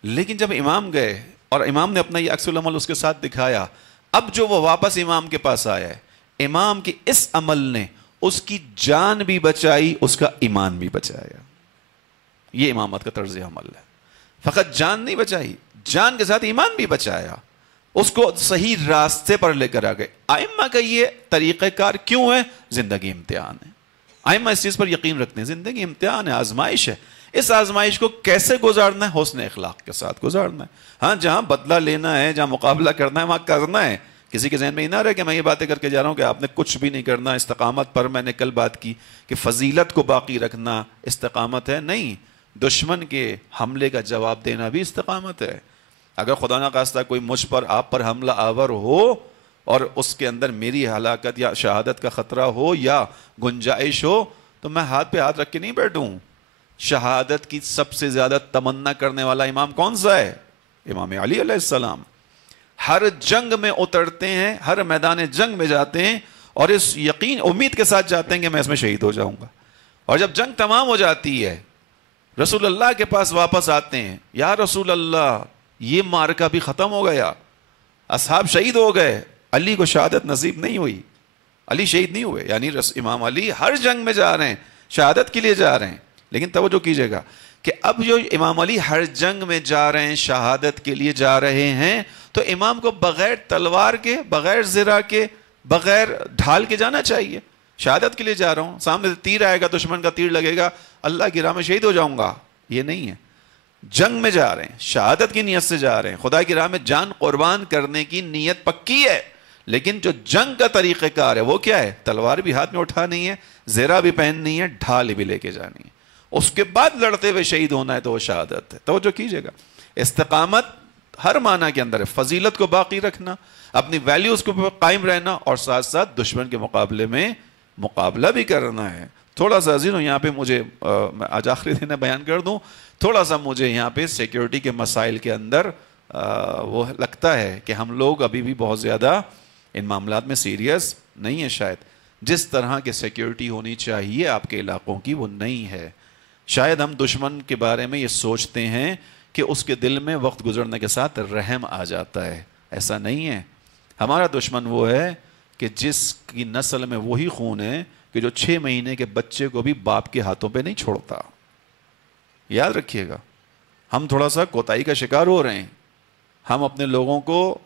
لیکن جب امام گئے اور امام نے اپنا یہ عکس العمل اس کے ساتھ دکھایا, اب جو وہ واپس امام کے پاس آیا ہے, امام کے اس عمل نے اس کی جان بھی بچائی, اس کا ایمان بھی بچایا. یہ امامت کا طرز عمل ہے. فقط جان نہیں بچائی, جان کے ساتھ ایمان بھی بچایا, اس کو صحیح راستے پر لے کر آ گئے. ائمہ کا یہ طریقہ کار کیوں ہے؟ زندگی امتحان ہے. ائمہ اس چیز پر یقین رکھتے ہیں, زندگی امتحان ہے, آزمائش ہے. اس آزمائش کو کیسے گزارنا ہے؟ حسن اخلاق کے ساتھ گزارنا ہے. ہاں, جہاں بدلہ لینا ہے, جہاں مقابلہ کرنا ہے, وہاں کرنا ہے. کسی کے ذہن میں یہ نہ رہے کہ میں یہ باتیں کر کے جا رہا ہوں کہ آپ نے کچھ بھی نہیں کرنا. استقامت پر میں نے کل بات کی کہ فضیلت کو باقی رکھنا استقامت ہے. نہیں, دشمن کے حملے کا جواب دینا بھی استقامت ہے. اگر خدا نہ خواستہ کوئی مجھ پر آپ پر حملہ آور ہو اور اس کے اندر میری ہلاکت یا شہادت کا خطرہ ہو یا گنجائش ہو, تو میں ہاتھ پہ ہاتھ رکھ کے نہیں بیٹھوں. شہادت کی سب سے زیادہ تمنا کرنے والا امام کون سا ہے؟ امام علی علیہ السلام. ہر جنگ میں اترتے ہیں, ہر میدان جنگ میں جاتے ہیں اور اس یقین امید کے ساتھ جاتے ہیں کہ میں اس میں شہید ہو جاؤں گا. اور جب جنگ تمام ہو جاتی ہے, رسول اللہ کے پاس واپس آتے ہیں, یا رسول اللہ یہ معرکہ بھی ختم ہو گیا, اصحاب شہید ہو گئے, علی کو شہادت نصیب نہیں ہوئی, علی شہید نہیں ہوئے. یعنی امام علی ہر جنگ میں جا رہے ہیں, شہادت کے لیے جا رہے ہیں. لیکن توجہ کیجئے گا کہ اب جو امام علی ہر جنگ میں جا رہے ہیں, شہادت کے لیے جا رہے ہیں, تو امام کو بغیر تلوار کے, بغیر زرہ کے, بغیر ڈھال کے جانا چاہیے. شہادت کے لیے جا رہا ہوں, سامنے تیر آئے گا, دشمن کا تیر لگے گا, اللہ کی راہ میں شہید ہو جاؤں گا, یہ نہیں ہے. جنگ میں جا رہے ہیں, شہادت کی نیت سے جا رہے ہیں, خدا کی راہ میں جان قربان کرنے کی نیت پکی ہے. لیکن جو جنگ کا طریقہ کار ہے وہ کیا ہے؟ تلوار بھی ہاتھ میں اٹھانی ہے, زرہ بھی پہننی ہے, ڈھال بھی لے کے جانی ہے, اس کے بعد لڑتے ہوئے شہید ہونا ہے, تو وہ شہادت ہے. توجہ کیجئے گا, استقامت ہر معنی کے اندر ہے. فضیلت کو باقی رکھنا, اپنی ویلیوز کو قائم رہنا, اور ساتھ ساتھ دشمن کے مقابلے میں مقابلہ بھی کرنا ہے. تھوڑا سا عزیزوں یہاں پہ مجھے آج آخری دن بیان کر دوں, تھوڑا سا مجھے یہاں پہ سیکیورٹی کے مسائل کے اندر وہ لگتا ہے کہ ہم لوگ ابھی بھی بہت زیادہ ان معاملات میں سیریس نہیں ہے. شاید جس طرح کے سیکیورٹی ہونی چاہیے آپ کے علاقوں کی وہ نہیں ہے. شاید ہم دشمن کے بارے میں یہ سوچتے ہیں کہ اس کے دل میں وقت گزرنے کے ساتھ رحم آ جاتا ہے. ایسا نہیں ہے. ہمارا دشمن وہ ہے کہ جس کی نسل میں وہی خون ہے کہ جو 6 مہینے کے بچے کو بھی باپ کے ہاتھوں پہ نہیں چھوڑتا. یاد رکھیے گا, ہم تھوڑا سا کوتاہی کا شکار ہو رہے ہیں. ہم اپنے لوگوں کو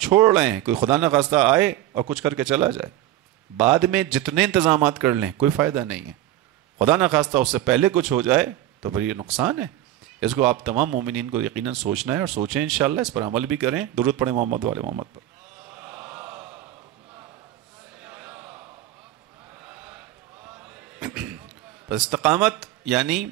چھوڑ رہے ہیں, کوئی خدا نہ خواستہ آئے اور کچھ کر کے چلا جائے, بعد میں جتنے انتظامات کر لیں کوئی فائدہ نہیں ہے. خدا نہ خواستہ اس سے پہلے کچھ ہو جائے تو پھر یہ نقصان ہے. اس کو آپ تمام مومنین کو یقیناً سوچنا ہے, اور سوچیں انشاءاللہ, اس پر عمل بھی کریں. درود پڑھیں محمد والے محمد پر. استقامت یعنی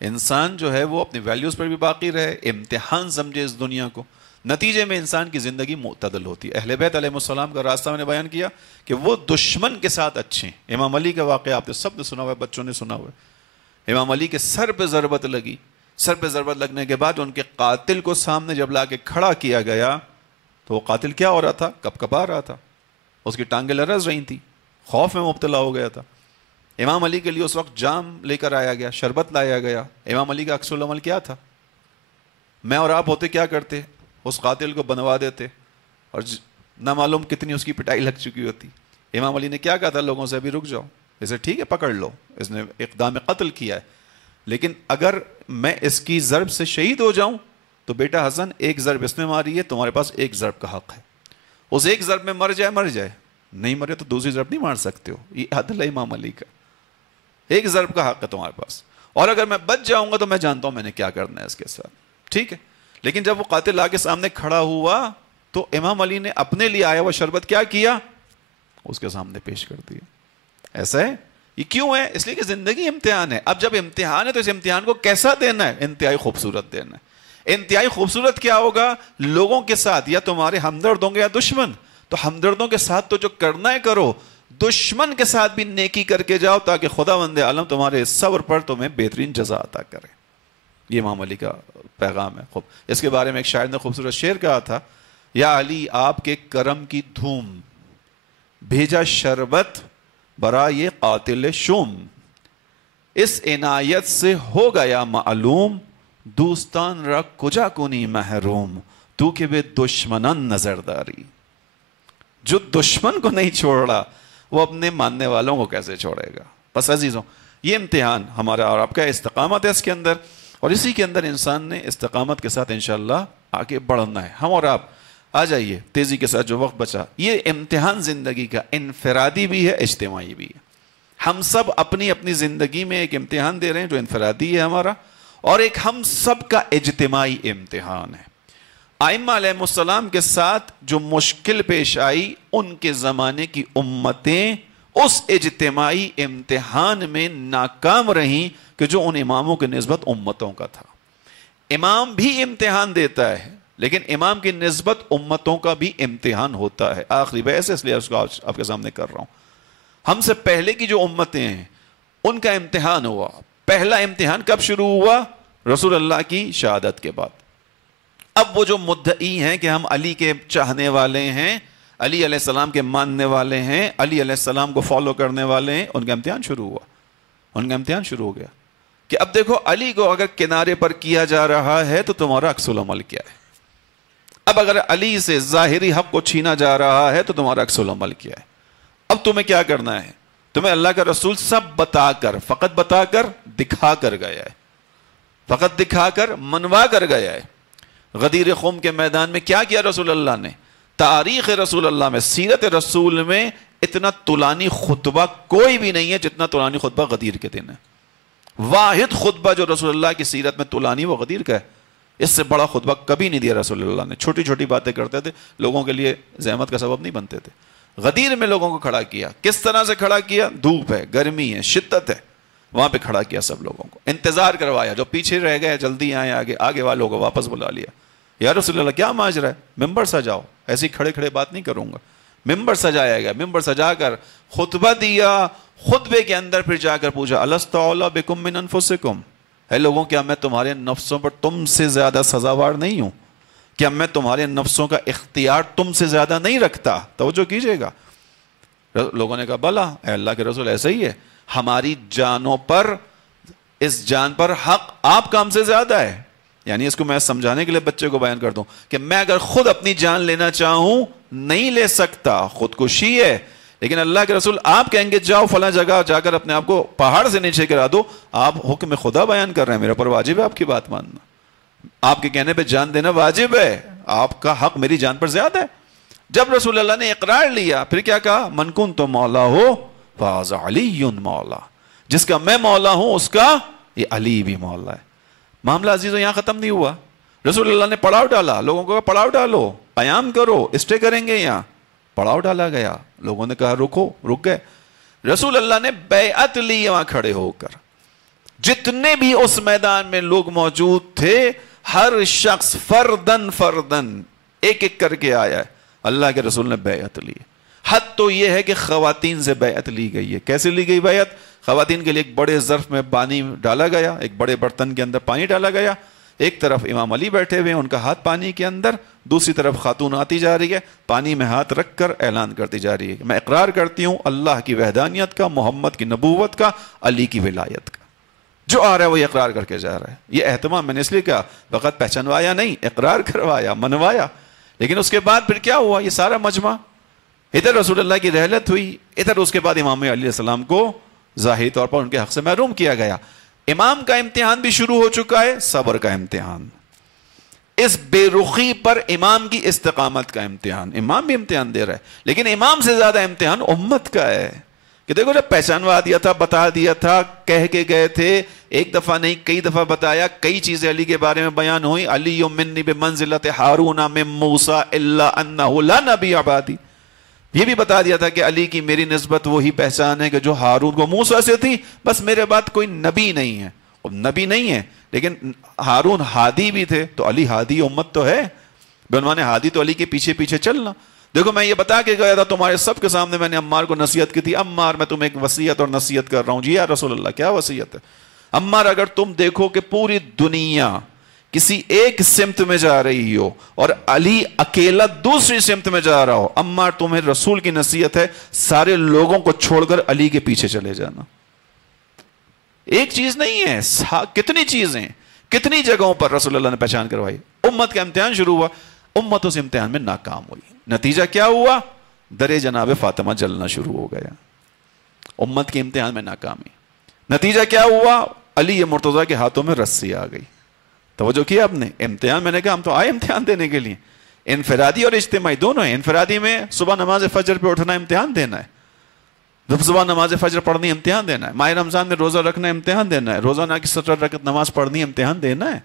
انسان جو ہے وہ اپنی ویلیوز پر بھی باقی رہے, امتحان سمجھے اس دنیا کو. نتیجے میں انسان کی زندگی معتدل ہوتی ہے. اہل بیت علیہ السلام کا راستہ میں نے بیان کیا کہ وہ دشمن کے ساتھ اچھے ہیں. امام علی کا واقعہ آپ نے سب نے سنا ہوا ہے, بچوں نے سنا ہوا ہے. امام علی کے سر پہ ضربت لگی, سر پہ ضربت لگنے کے بعد ان کے قاتل کو سامنے جب لا کے کھڑا کیا گیا تو وہ قاتل کیا ہو رہا تھا؟ کپ کپا رہا تھا, اس کی ٹانگیں لرز رہی تھیں, خوف میں مبتلا ہو گیا تھا. امام علی کے لیے اس وقت جام لے کر آیا گیا, شربت لایا گیا. امام علی کا عکس العمل کیا تھا؟ میں اور آپ ہوتے کیا کرتے؟ اس قاتل کو بنوا دیتے, اور نہ معلوم کتنی اس کی پٹائی لگ چکی ہوتی. امام علی نے کیا کہا تھا لوگوں سے؟ ابھی رک جاؤ, اسے ٹھیک ہے پکڑ لو, اس نے اقدام قتل کیا ہے, لیکن اگر میں اس کی ضرب سے شہید ہو جاؤں تو بیٹا حسن ایک ضرب اس نے ماری ہے، تمہارے پاس ایک ضرب کا حق ہے، اس ایک ضرب میں مر جائے، نہیں مرے تو دوسری ضرب نہیں مار سکتے ہو. یہ عدل ہے امام علی کا، ایک ضرب کا حق ہے تمہارے پاس، اور اگر میں بچ جاؤں گا تو میں جانتا ہوں میں نے کیا کرنا ہے اس کے ساتھ. ٹھیک ہے. لیکن جب وہ قاتل آ کے سامنے کھڑا ہوا تو امام علی نے اپنے لیے آیا وہ شربت کیا کیا، اس کے سامنے پیش کر دیا. ایسا ہے. یہ کیوں ہے؟ اس لیے کہ زندگی امتحان ہے. اب جب امتحان ہے تو اس امتحان کو کیسا دینا ہے؟ انتہائی خوبصورت دینا ہے. انتہائی خوبصورت کیا ہوگا؟ لوگوں کے ساتھ یا تمہارے ہمدرد ہوں گے یا دشمن، تو ہمدردوں کے ساتھ تو جو کرنا ہے کرو، دشمن کے ساتھ بھی نیکی کر کے جاؤ تاکہ خداوند عالم تمہارے اس صبر پر تمہیں بہترین جزا عطا کرے. یہ امام علی کا پیغام ہے. خوب اس کے بارے میں ایک شاعر نے خوبصورت شعر کہا تھا، یا علی آپ کے کرم کی دھوم، بھیجا شربت برائے قاتل شوم، اس عنایت سے ہو گیا معلوم، دوستان را کجا کنی محروم، تو کہ بے دشمنان نظرداری. جو دشمن کو نہیں چھوڑ رہا وہ اپنے ماننے والوں کو کیسے چھوڑے گا؟ بس عزیزوں، یہ امتحان ہمارا اور آپ کا استقامت ہے اس کے اندر، اور اسی کے اندر انسان نے استقامت کے ساتھ انشاءاللہ آگے بڑھنا ہے. ہم اور آپ آ جائیے تیزی کے ساتھ جو وقت بچا. یہ امتحان زندگی کا انفرادی بھی ہے، اجتماعی بھی ہے. ہم سب اپنی اپنی زندگی میں ایک امتحان دے رہے ہیں جو انفرادی ہے ہمارا، اور ایک ہم سب کا اجتماعی امتحان ہے. ائمہ علیہ السلام کے ساتھ جو مشکل پیش آئی، ان کے زمانے کی امتیں اس اجتماعی امتحان میں ناکام رہیں کہ جو ان اماموں کے نسبت امتوں کا تھا. امام بھی امتحان دیتا ہے، لیکن امام کی نسبت امتوں کا بھی امتحان ہوتا ہے. آخری بحث اس لیے اس کو آپ کے سامنے کر رہا ہوں. ہم سے پہلے کی جو امتیں ہیں ان کا امتحان ہوا. پہلا امتحان کب شروع ہوا؟ رسول اللہ کی شہادت کے بعد. اب وہ جو مدعی ہیں کہ ہم علی کے چاہنے والے ہیں، علی علیہ السلام کے ماننے والے ہیں، علی علیہ السلام کو فالو کرنے والے ہیں، ان کا امتحان شروع ہوا. ان کا امتحان شروع ہو گیا کہ اب دیکھو علی کو اگر کنارے پر کیا جا رہا ہے تو تمہارا عکس العمل کیا ہے. اب اگر علی سے ظاہری حق کو چھینا جا رہا ہے تو تمہارا عکس العمل کیا ہے. اب تمہیں کیا کرنا ہے؟ تمہیں اللہ کا رسول سب بتا کر، فقط بتا کر، دکھا کر گیا ہے، فقط دکھا کر، منوا کر گیا ہے. غدیر خم کے میدان میں کیا کیا رسول اللہ نے؟ تاریخ رسول اللہ میں، سیرت رسول میں اتنا طولانی خطبہ کوئی بھی نہیں ہے جتنا طولانی خطبہ غدیر کے دن ہے. واحد خطبہ جو رسول اللہ کی سیرت میں طولانی وہ غدیر کا ہے. اس سے بڑا خطبہ کبھی نہیں دیا رسول اللہ نے. چھوٹی چھوٹی باتیں کرتے تھے، لوگوں کے لیے زحمت کا سبب نہیں بنتے تھے. غدیر میں لوگوں کو کھڑا کیا. کس طرح سے کھڑا کیا؟ دھوپ ہے، گرمی ہے، شدت ہے، وہاں پہ کھڑا کیا سب لوگوں کو. انتظار کروایا، جو پیچھے رہ گئے جلدی آئیں، آگے والوں کو واپس بلا لیا. یا رسول اللہ کیا ماجرا ہے؟ ممبر سجاؤ. ایسی کھڑے کھڑے بات نہیں کروں گا. ممبر سجایا گیا، ممبر سجا کر خطبہ دیا. خطبے کے اندر پھر جا کر پوچھا، الست اولی بکم من انفسکم، اے لوگوں کیا میں تمہارے نفسوں پر تم سے زیادہ سزاوار نہیں ہوں؟ کیا میں تمہارے نفسوں کا اختیار تم سے زیادہ نہیں رکھتا؟ توجہ کیجئے گا. لوگوں نے کہا بلا اے اللہ کے رسول، ایسا ہی ہے. ہماری جانوں پر، اس جان پر حق آپ کا ہم سے زیادہ ہے. یعنی اس کو میں سمجھانے کے لیے بچے کو بیان کر دوں کہ میں اگر خود اپنی جان لینا چاہوں نہیں لے سکتا، خودکشی ہے. لیکن اللہ کے رسول آپ کہیں گے جاؤ فلاں جگہ جا کر اپنے آپ کو پہاڑ سے نیچے گرا دو. آپ حکم خدا بیان کر رہے ہیں، میرے پر واجب ہے آپ کی بات ماننا. آپ کے کہنے پہ جان دینا واجب ہے. آپ کا حق میری جان پر زیادہ ہے. جب رسول اللہ نے اقرار لیا پھر کیا کہا؟ من کنت مولا ہو فہذا علی مولا، جس کا میں مولا ہوں اس کا یہ علی بھی مولا ہے. معاملہ عزیزوں یہاں ختم نہیں ہوا. رسول اللہ نے پڑاؤ ڈالا. لوگوں کو کہا پڑاؤ ڈالو، قیام کرو، اسٹے کریں گے یہاں. پڑاؤ ڈالا گیا. لوگوں نے کہا رکو، رک گئے. رسول اللہ نے بیعت لی وہاں کھڑے ہو کر. جتنے بھی اس میدان میں لوگ موجود تھے ہر شخص فردن فردن ایک ایک کر کے آیا ہے. اللہ کے رسول نے بیعت لی. حد تو یہ ہے کہ خواتین سے بیعت لی گئی ہے. کیسے لی گئی بیعت؟ خواتین کے لیے ایک بڑے ظرف میں پانی ڈالا گیا، ایک بڑے برتن کے اندر پانی ڈالا گیا. ایک طرف امام علی بیٹھے ہوئے ہیں، ان کا ہاتھ پانی کے اندر، دوسری طرف خاتون آتی جا رہی ہے، پانی میں ہاتھ رکھ کر اعلان کرتی جا رہی ہے میں اقرار کرتی ہوں اللہ کی وحدانیت کا، محمد کی نبوت کا، علی کی ولایت کا. جو آ رہا ہے وہ اقرار کر کے جا رہا ہے. یہ اہتمام میں نے اس لیے کہا، فقط پہچانوایا نہیں، اقرار کروایا، منوایا. لیکن اس کے بعد پھر کیا ہوا؟ یہ سارا مجمع ادھر رسول اللہ کی رحلت ہوئی، ادھر اس کے بعد امام علی علیہ السلام کو ظاہری طور پر ان کے حق سے محروم کیا گیا. امام کا امتحان بھی شروع ہو چکا ہے، صبر کا امتحان. اس بے رخی پر امام کی استقامت کا امتحان. امام بھی امتحان دے رہا ہے, لیکن امام سے زیادہ امتحان امت کا ہے کہ دیکھو جب پہچانوا دیا تھا, بتا دیا تھا, کہہ کے گئے تھے, ایک دفعہ نہیں کئی دفعہ بتایا, کئی چیزیں علی کے بارے میں بیان ہوئی. علی منی بمنزلۃ ہارون من موسیٰ الا انہ لا نبی بعدی. یہ بھی بتا دیا تھا کہ علی کی میری نسبت وہی پہچان ہے کہ جو ہارون کو موسیٰ سے تھی, بس میرے بعد کوئی نبی نہیں ہے. نبی نہیں ہے لیکن ہارون ہادی بھی تھے, تو علی ہادی امت تو ہے, بعنوان ہادی تو علی کے پیچھے پیچھے چلنا. دیکھو میں یہ بتا کے گیا تھا تمہارے سب کے سامنے, میں نے عمار کو نصیحت کی تھی, عمار میں تمہیں ایک وصیت اور نصیحت کر رہا ہوں. جی یا رسول اللہ, کیا وصیت ہے؟ عمار اگر تم دیکھو کہ پوری دنیا کسی ایک سمت میں جا رہی ہو اور علی اکیلا دوسری سمت میں جا رہا ہو, عمار تمہیں رسول کی نصیحت ہے, سارے لوگوں کو چھوڑ کر علی کے پیچھے چلے جانا. ایک چیز نہیں ہے, کتنی چیزیں, کتنی جگہوں پر رسول اللہ نے پہچان کروائی. امت کا امتحان شروع ہوا, امت اس امتحان میں ناکام ہوئی. نتیجہ کیا ہوا؟ در جناب فاطمہ جلنا شروع ہو گیا. امت کے امتحان میں ناکامی. نتیجہ کیا ہوا؟ علی مرتضیٰ کے ہاتھوں میں رسی آ گئی. توجہ کیا آپ نے؟ امتحان, میں نے کہا ہم تو آئے امتحان دینے کے لیے. انفرادی اور اجتماعی دونوں ہیں. انفرادی میں صبح نماز فجر پہ اٹھنا امتحان دینا ہے, صبح نماز فجر پڑھنی امتحان دینا ہے, ماہ رمضان میں روزہ رکھنا امتحان دینا ہے, روزانہ کی 17 رکعت نماز پڑھنی امتحان دینا ہے.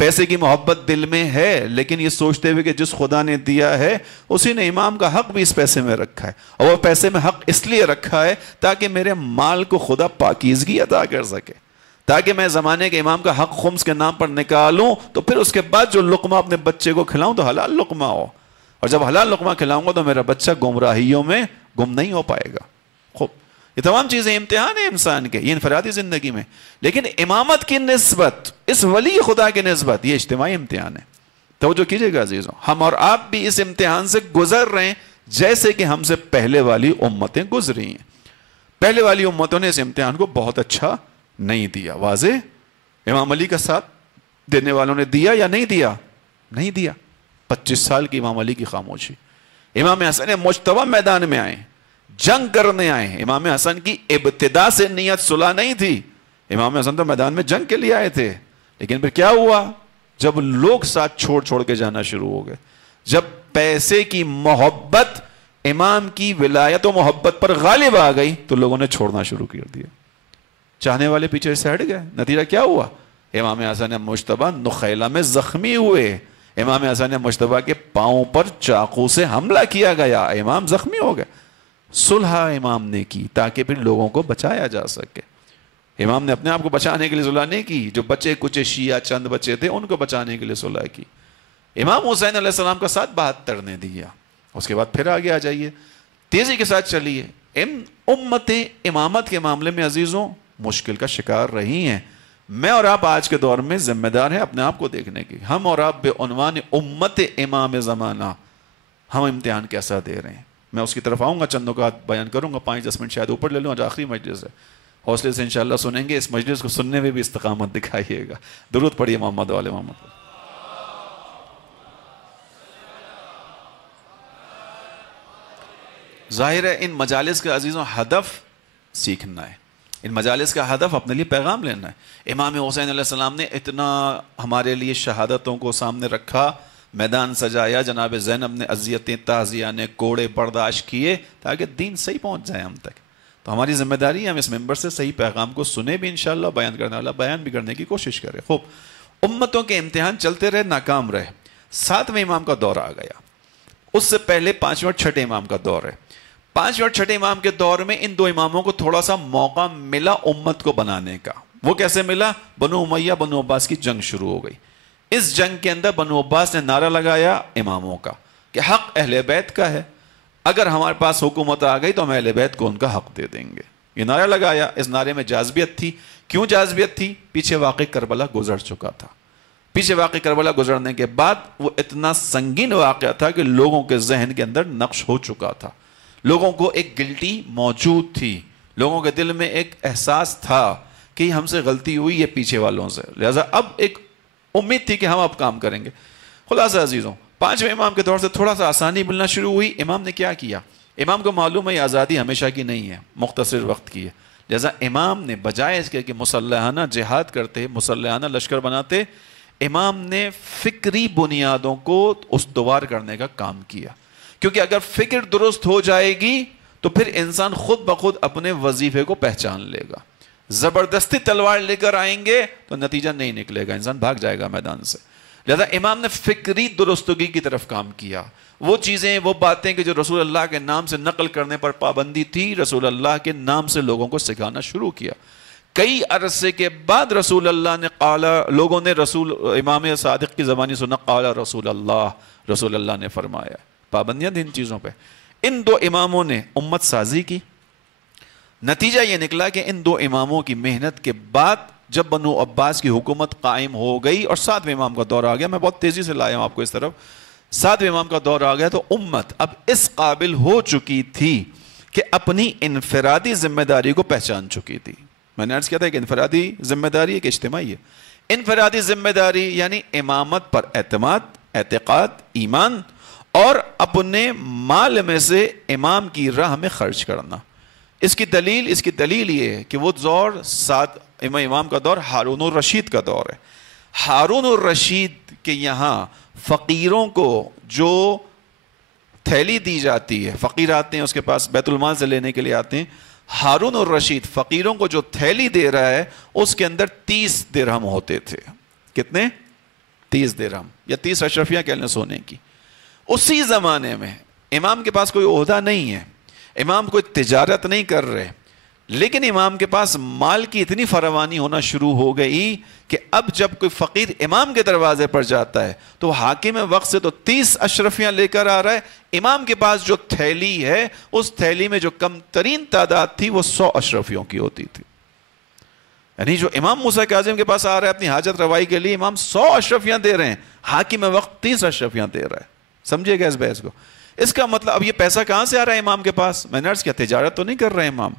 پیسے کی محبت دل میں ہے, لیکن یہ سوچتے ہوئے کہ جس خدا نے دیا ہے اسی نے امام کا حق بھی اس پیسے میں رکھا ہے, اور وہ پیسے میں حق اس لیے رکھا ہے تاکہ میرے مال کو خدا پاکیزگی عطا کر سکے, تاکہ میں زمانے کے امام کا حق خمس کے نام پر نکالوں, تو پھر اس کے بعد جو لقمہ اپنے بچے کو کھلاؤں تو حلال لقمہ ہو, اور جب حلال لقمہ کھلاؤں گا تو میرا بچہ گمراہیوں میں گم نہیں ہو پائے گا. خوب, یہ تمام چیزیں امتحان ہیں انسان کے, یہ انفرادی زندگی میں. لیکن امامت کی نسبت, اس ولی خدا کی نسبت, یہ اجتماعی امتحان ہے. توجہ کیجئے گا عزیزوں, ہم اور آپ بھی اس امتحان سے گزر رہے ہیں جیسے کہ ہم سے پہلے والی امتیں گزری ہیں. پہلے والی امتوں نے اس امتحان کو بہت اچھا نہیں دیا. واضح, امام علی کا ساتھ دینے والوں نے دیا یا نہیں دیا؟ نہیں دیا. 25 سال کی امام علی کی خاموشی. امام حسن مجتبی میدان میں آئے, جنگ کرنے آئے. امام حسن کی ابتدا سے نیت صلح نہیں تھی, امام حسن تو میدان میں جنگ کے لیے آئے تھے. لیکن پھر کیا ہوا؟ جب لوگ ساتھ چھوڑ چھوڑ کے جانا شروع ہو گئے, جب پیسے کی محبت امام کی ولایت و محبت پر غالب آ گئی, تو لوگوں نے چھوڑنا شروع کر دیا, چاہنے والے پیچھے سے ہٹ گئے. نتیجہ کیا ہوا؟ امام حسن مجتبی نخیلہ میں زخمی ہوئے. امام حسن مجتبی کے پاؤں پر چاقو سے حملہ کیا گیا, امام زخمی ہو گئے. صلح امام نے کی تاکہ پھر لوگوں کو بچایا جا سکے. امام نے اپنے آپ کو بچانے کے لیے صلح نہیں کی, جو بچے کچھ شیعہ چند بچے تھے ان کو بچانے کے لیے صلح کی. امام حسین علیہ السلام کا ساتھ 72 نے دیا. اس کے بعد پھر آگے آ جائیے, تیزی کے ساتھ چلیے. امتیں امامت کے معاملے میں عزیزوں مشکل کا شکار رہی ہیں. میں اور آپ آج کے دور میں ذمہ دار ہیں اپنے آپ کو دیکھنے کی. ہم اور آپ بے عنوان امت امام زمانہ ہم امتحان کیسا دے رہے ہیں. میں اس کی طرف آؤں گا, چند نکات بیان کروں گا, 5-10 منٹ شاید اوپر لے لوں, آج آخری مجلس ہے. حوصلے سے انشاءاللہ سنیں گے, اس مجلس کو سننے میں بھی استقامت دکھائیے گا. درود پڑھیے محمد والے محمد. ظاہر ہے ان مجالس کا عزیزوں ہدف سیکھنا ہے, ان مجالس کا ہدف اپنے لیے پیغام لینا ہے. امام حسین علیہ السلام نے اتنا ہمارے لیے شہادتوں کو سامنے رکھا, میدان سجایا, جناب زینب نے اذیتیں تعزیہ نے کوڑے برداشت کیے تاکہ دین صحیح پہنچ جائے ہم تک. تو ہماری ذمہ داری ہے ہم اس ممبر سے صحیح پیغام کو سنیں بھی انشاءاللہ, بیان کرنے والا بیان بھی کرنے کی کوشش کرے. خوب, امتوں کے امتحان چلتے رہے, ناکام رہے. 7ویں امام کا دور آ گیا. اس سے پہلے 5ویں اور 6ٹھے امام کا دور ہے. 5ویں اور 6ٹھے امام کے دور میں ان 2 اماموں کو تھوڑا سا موقع ملا امت کو بنانے کا. وہ کیسے ملا؟ بنو امیہ بنو عباس کی جنگ شروع ہو گئی. اس جنگ کے اندر بنو عباس نے نعرہ لگایا اماموں کا کہ حق اہل بیت کا ہے, اگر ہمارے پاس حکومت آ گئی تو ہم اہل بیت کو ان کا حق دے دیں گے. یہ نعرہ لگایا. اس نعرے میں جاذبیت تھی. کیوں جاذبیت تھی؟ پیچھے واقع کربلا گزر چکا تھا. پیچھے واقع کربلا گزرنے کے بعد وہ اتنا سنگین واقعہ تھا کہ لوگوں کے ذہن کے اندر نقش ہو چکا تھا. لوگوں کو ایک گلٹی موجود تھی, لوگوں کے دل میں ایک احساس تھا کہ ہم سے غلطی ہوئی ہے پیچھے والوں سے, لہذا اب ایک امید تھی کہ ہم اب کام کریں گے. خلاصہ عزیزوں, 5ویں امام کے دور سے تھوڑا سا آسانی ملنا شروع ہوئی. امام نے کیا کیا؟ امام کو معلوم ہے یہ آزادی ہمیشہ کی نہیں ہے, مختصر وقت کی ہے. لہذا امام نے بجائے اس کے کہ مسلحانہ جہاد کرتے, مسلحانہ لشکر بناتے, امام نے فکری بنیادوں کو استوار کرنے کا کام کیا، کیونکہ اگر فکر درست ہو جائے گی تو پھر انسان خود بخود اپنے وظیفے کو پہچان لے گا. زبردستی تلوار لے کر آئیں گے تو نتیجہ نہیں نکلے گا، انسان بھاگ جائے گا میدان سے. لہذا امام نے فکری درستگی کی طرف کام کیا. وہ چیزیں، وہ باتیں کہ جو رسول اللہ کے نام سے نقل کرنے پر پابندی تھی، رسول اللہ کے نام سے لوگوں کو سکھانا شروع کیا. کئی عرصے کے بعد رسول اللہ نے لوگوں نے امام صادق کی زبانی سنا، قال رسول اللہ نے فرمایا. پابندیاں تھیں ان چیزوں پہ. ان دو اماموں نے امت سازی کی. نتیجہ یہ نکلا کہ ان دو اماموں کی محنت کے بعد جب بنو عباس کی حکومت قائم ہو گئی اور 7ویں امام کا دور آ گیا، میں بہت تیزی سے لایا ہوں آپ کو اس طرف، 7ویں امام کا دور آ گیا تو امت اب اس قابل ہو چکی تھی کہ اپنی انفرادی ذمہ داری کو پہچان چکی تھی. میں نے عرض کیا تھا کہ انفرادی ذمہ داری ایک اجتماعی ہے. انفرادی ذمہ داری یعنی امامت پر اعتماد، اعتقاد، ایمان، اور اپنے مال میں سے امام کی راہ میں خرچ کرنا. اس کی دلیل یہ ہے کہ وہ دور امام کا دور ہارون الرشید کا دور ہے. ہارون الرشید کے یہاں فقیروں کو جو تھیلی دی جاتی ہے، فقیر آتے ہیں اس کے پاس بیت المال سے لینے کے لیے آتے ہیں، ہارون الرشید فقیروں کو جو تھیلی دے رہا ہے اس کے اندر 30 درہم ہوتے تھے. کتنے؟ 30 درہم یا 30 اشرفیاں کہہ لیں سونے کی. اسی زمانے میں امام کے پاس کوئی عہدہ نہیں ہے، امام کوئی تجارت نہیں کر رہے، لیکن امام کے پاس مال کی اتنی فراوانی ہونا شروع ہو گئی کہ اب جب کوئی فقیر امام کے دروازے پر جاتا ہے تو حاکم وقت سے تو 30 اشرفیاں لے کر آ رہا ہے، امام کے پاس جو تھیلی ہے اس تھیلی میں جو کم ترین تعداد تھی وہ 100 اشرفیوں کی ہوتی تھی. یعنی جو امام موسیٰ کاظم کے پاس آ رہا ہے اپنی حاجت روائی کے لیے، امام 100 اشرفیاں دے رہے ہیں، حاکم وقت 30 اشرفیاں دے رہا ہے. سمجھے گا اس بحث کو؟ اس کا مطلب اب یہ پیسہ کہاں سے آ رہا ہے امام کے پاس؟ میں نے عرض کیا تجارت تو نہیں کر رہے امام،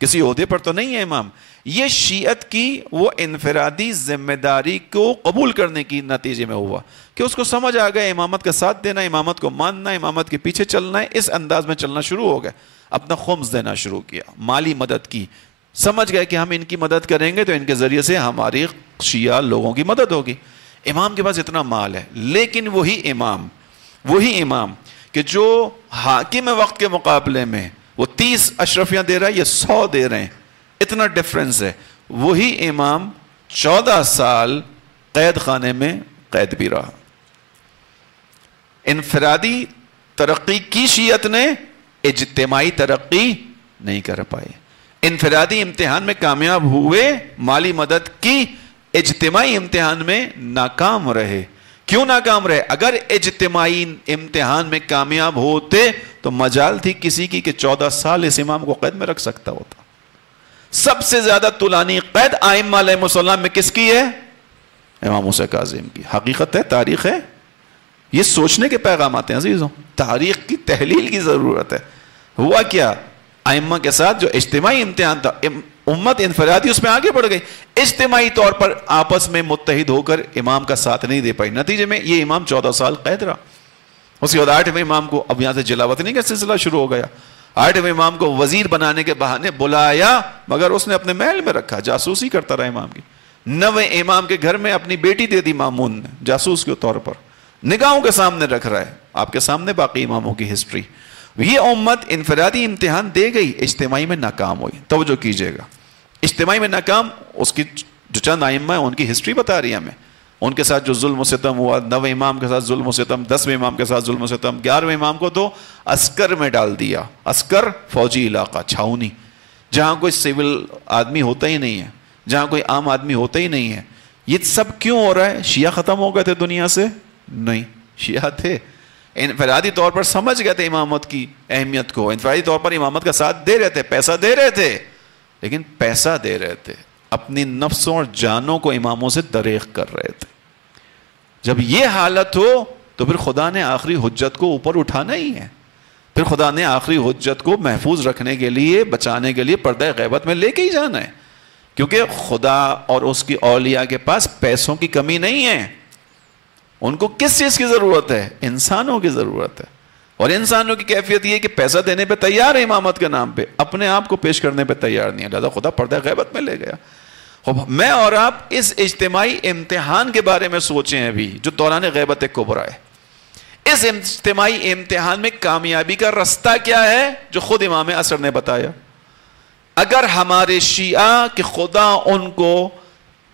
کسی عہدے پر تو نہیں ہے امام. یہ شیعت کی وہ انفرادی ذمہ داری کو قبول کرنے کی نتیجے میں ہوا کہ اس کو سمجھ آ گیا امامت کا ساتھ دینا، امامت کو ماننا، امامت کے پیچھے چلنا ہے. اس انداز میں چلنا شروع ہو گیا. اپنا خمس دینا شروع کیا، مالی مدد کی. سمجھ گئے کہ ہم ان کی مدد کریں گے تو ان کے ذریعے سے ہماری شیعہ لوگوں کی مدد ہوگی. امام کے پاس اتنا مال ہے، لیکن وہی امام کہ جو حاکم وقت کے مقابلے میں وہ 30 اشرفیاں دے رہا ہے، یہ 100 دے رہے ہیں، اتنا ڈیفرنس ہے. وہی امام 14 سال قید خانے میں قید بھی رہا. انفرادی ترقی کی شیعت نے، اجتماعی ترقی نہیں کر پائے. انفرادی امتحان میں کامیاب ہوئے، مالی مدد کی، اجتماعی امتحان میں ناکام رہے. کیوں ناکام رہے؟ اگر اجتماعی امتحان میں کامیاب ہوتے تو مجال تھی کسی کی کہ 14 سال اس امام کو قید میں رکھ سکتا ہوتا. سب سے زیادہ طولانی قید ائمہ علیہم السلام میں کس کی ہے؟ امام موسیٰ کاظم کی. حقیقت ہے، تاریخ ہے. یہ سوچنے کے پیغامات ہیں عزیزوں، تاریخ کی تحلیل کی ضرورت ہے. ہوا کیا؟ ائمہ کے ساتھ جو اجتماعی امتحان تھا، امت انفرادی اس میں آگے بڑھ گئی، اجتماعی طور پر آپس میں متحد ہو کر امام کا ساتھ نہیں دے پائی. نتیجے میں یہ امام 14 سال قید رہا. اس کے بعد 8ویں امام کو اب یہاں سے جلاوطنی کا سلسلہ شروع ہو گیا. 8ویں امام کو وزیر بنانے کے بہانے بلایا، مگر اس نے اپنے محل میں رکھا، جاسوسی کرتا رہا امام کی. 9ویں امام کے گھر میں اپنی بیٹی دے دی مامون نے جاسوس کے طور پر، نگاہوں کے سامنے رکھ رہا ہے. آپ کے سامنے باقی اماموں کی ہسٹری. یہ امت انفرادی امتحان دے گئی، اجتماعی میں ناکام ہوئی. توجہ کیجئے گا، اجتماعی میں ناکام. اس کی جو چند ائمہ ہیں ان کی ہسٹری بتا رہی ہے ہمیں، ان کے ساتھ جو ظلم و ستم ہوا. 9ویں امام کے ساتھ ظلم و ستم، 10ویں امام کے ساتھ ظلم و ستم، 11ویں امام کو تو عسکر میں ڈال دیا. عسکر فوجی علاقہ، چھاؤنی، جہاں کوئی سول آدمی ہوتا ہی نہیں ہے، جہاں کوئی عام آدمی ہوتا ہی نہیں ہے. یہ سب کیوں ہو رہا ہے؟ شیعہ ختم ہو گئے تھے دنیا سے؟ نہیں، شیعہ تھے، انفرادی طور پر سمجھ گئے تھے امامت کی اہمیت کو، انفرادی طور پر امامت کا ساتھ دے رہے تھے، پیسہ دے رہے تھے، لیکن پیسہ دے رہے تھے، اپنی نفسوں اور جانوں کو اماموں سے دریغ کر رہے تھے. جب یہ حالت ہو تو پھر خدا نے آخری حجت کو اوپر اٹھانا ہی ہے. پھر خدا نے آخری حجت کو محفوظ رکھنے کے لیے، بچانے کے لیے پردہ غیبت میں لے کے ہی جانا ہے. کیونکہ خدا اور اس کی اولیاء کے پاس پیسوں کی کمی نہیں ہے. ان کو کس چیز کی ضرورت ہے؟ انسانوں کی ضرورت ہے. اور انسانوں کی کیفیت یہ کہ پیسہ دینے پہ تیار ہے امامت کے نام پہ، اپنے آپ کو پیش کرنے پہ تیار نہیں ہے. لہذا خدا پردہ غیبت میں لے گیا. میں اور آپ اس اجتماعی امتحان کے بارے میں سوچیں ابھی جو دوران غیبت کبریٰ ہے. اس اجتماعی امتحان میں کامیابی کا رستہ کیا ہے جو خود امام عصر نے بتایا. اگر ہمارے شیعہ کہ خدا ان کو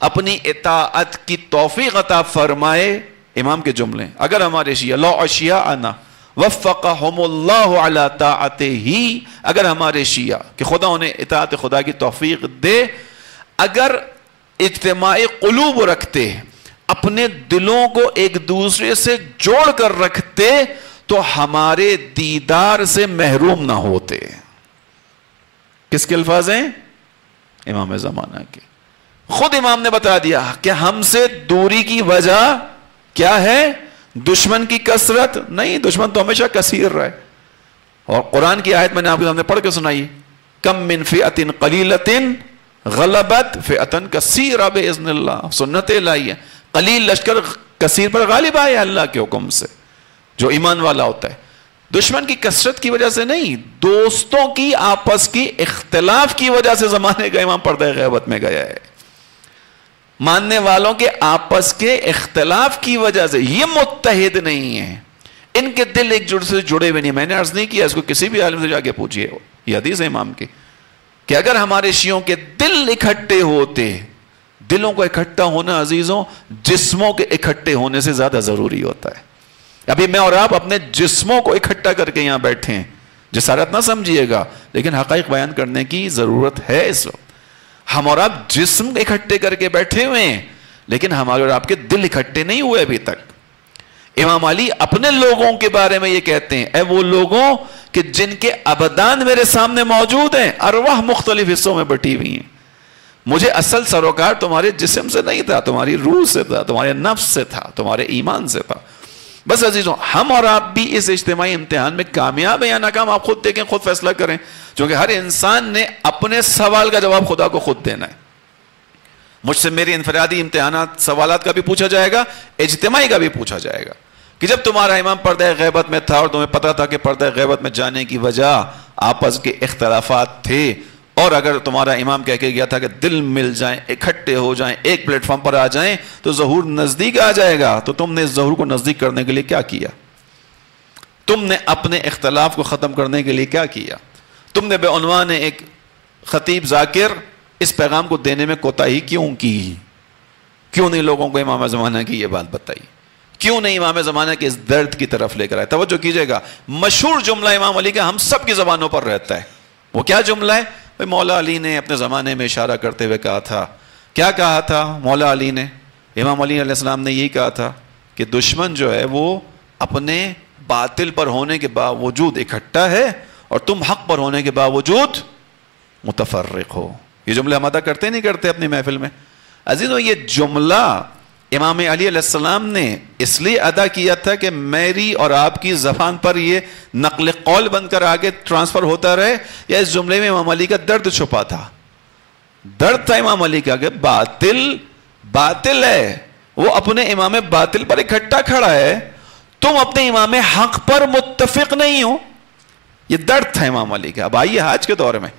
اپنی اطاعت کی توفیق عطا فرمائے، امام کے جملے، اگر ہمارے شیعہ لو اشیاءنا وفقہم اللہ علی طاعتہ، اگر ہمارے شیعہ کہ خدا انہیں اطاعت خدا کی توفیق دے، اگر اجتماعی قلوب رکھتے، اپنے دلوں کو ایک دوسرے سے جوڑ کر رکھتے، تو ہمارے دیدار سے محروم نہ ہوتے. کس کے الفاظ ہیں؟ امام زمانہ کے. خود امام نے بتا دیا کہ ہم سے دوری کی وجہ کیا ہے؟ دشمن کی کثرت نہیں، دشمن تو ہمیشہ کثیر رہے. اور قرآن کی آیت میں نے آپ کے سامنے پڑھ کے سنائی، کم من فئۃ قلیلۃ غلبت فئۃ کثیرہ باذن اللہ. سنت الہی ہے، قلیل لشکر کثیر پر غالب آئے اللہ کے حکم سے، جو ایمان والا ہوتا ہے. دشمن کی کثرت کی وجہ سے نہیں، دوستوں کی آپس کی اختلاف کی وجہ سے زمانے کا امام پردہ غیبت میں گیا ہے. ماننے والوں کے آپس کے اختلاف کی وجہ سے، یہ متحد نہیں ہیں، ان کے دل ایک جڑ سے جڑے ہوئے نہیں. میں نے عرض نہیں کیا، اس کو کسی بھی عالم سے جا کے پوچھئے، یہ حدیث ہے امام کی، کہ اگر ہمارے شیعوں کے دل اکٹھے ہوتے، دلوں کو اکٹھا ہونا عزیزوں جسموں کے اکٹھے ہونے سے زیادہ ضروری ہوتا ہے. ابھی میں اور آپ اپنے جسموں کو اکٹھا کر کے یہاں بیٹھے ہیں، جسارت نہ سمجھیے گا، لیکن حقائق بیان کرنے کی ضرورت ہے. اس وقت ہم اور آپ جسم اکٹھے کر کے بیٹھے ہوئے ہیں، لیکن ہمارے اور آپ کے دل اکٹھے نہیں ہوئے ابھی تک. امام علی اپنے لوگوں کے بارے میں یہ کہتے ہیں، اے وہ لوگوں کہ جن کے ابدان میرے سامنے موجود ہیں، ارواح مختلف حصوں میں بٹی ہوئی ہیں. مجھے اصل سروکار تمہارے جسم سے نہیں تھا، تمہاری روح سے تھا، تمہارے نفس سے تھا، تمہارے ایمان سے تھا. بس عزیزوں، ہم اور آپ بھی اس اجتماعی امتحان میں کامیاب ہیں یا ناکام، آپ خود دیکھیں، خود فیصلہ کریں، کیونکہ ہر انسان نے اپنے سوال کا جواب خدا کو خود دینا ہے. مجھ سے میری انفرادی امتحانات سوالات کا بھی پوچھا جائے گا، اجتماعی کا بھی پوچھا جائے گا، کہ جب تمہارا امام پردہ غیبت میں تھا اور تمہیں پتا تھا کہ پردہ غیبت میں جانے کی وجہ آپس کے اختلافات تھے، اور اگر تمہارا امام کہہ کے گیا تھا کہ دل مل جائیں، اکٹھے ہو جائیں، ایک پلیٹ فارم پر آ جائیں تو ظہور نزدیک آ جائے گا، تو تم نے اس ظہور کو نزدیک کرنے کے لیے کیا کیا؟ تم نے اپنے اختلاف کو ختم کرنے کے لیے کیا کیا؟ تم نے بے عنوان ایک خطیب ذاکر اس پیغام کو دینے میں کوتاہی کیوں کی؟ کیوں نہیں لوگوں کو امام زمانہ کی یہ بات بتائی؟ کیوں نہیں امام زمانہ کے اس درد کی طرف لے کر آئے؟ توجہ کیجئے گا، مشہور جملہ امام علی کا ہم سب کی زبانوں پر رہتا ہے. وہ کیا جملہ ہے؟ مولا علی نے اپنے زمانے میں اشارہ کرتے ہوئے کہا تھا. کیا کہا تھا مولا علی نے؟ امام علی علیہ السلام نے یہی کہا تھا کہ دشمن جو ہے وہ اپنے باطل پر ہونے کے باوجود اکٹھا ہے اور تم حق پر ہونے کے باوجود متفرق ہو. یہ جملے ہم ادا کرتے نہیں کرتے اپنی محفل میں؟ عزیزوں، یہ جملہ امام علی علیہ السلام نے اس لیے ادا کیا تھا کہ میری اور آپ کی زبان پر یہ نقل قول بن کر آگے ٹرانسفر ہوتا رہے، یا اس جملے میں امام علی کا درد چھپا تھا؟ درد تھا امام علی کا کہ باطل ہے، وہ اپنے امام باطل پر اکٹھا کھڑا ہے، تم اپنے امام حق پر متفق نہیں ہو. یہ درد تھا امام علی کا. اب آئیے آج کے دور میں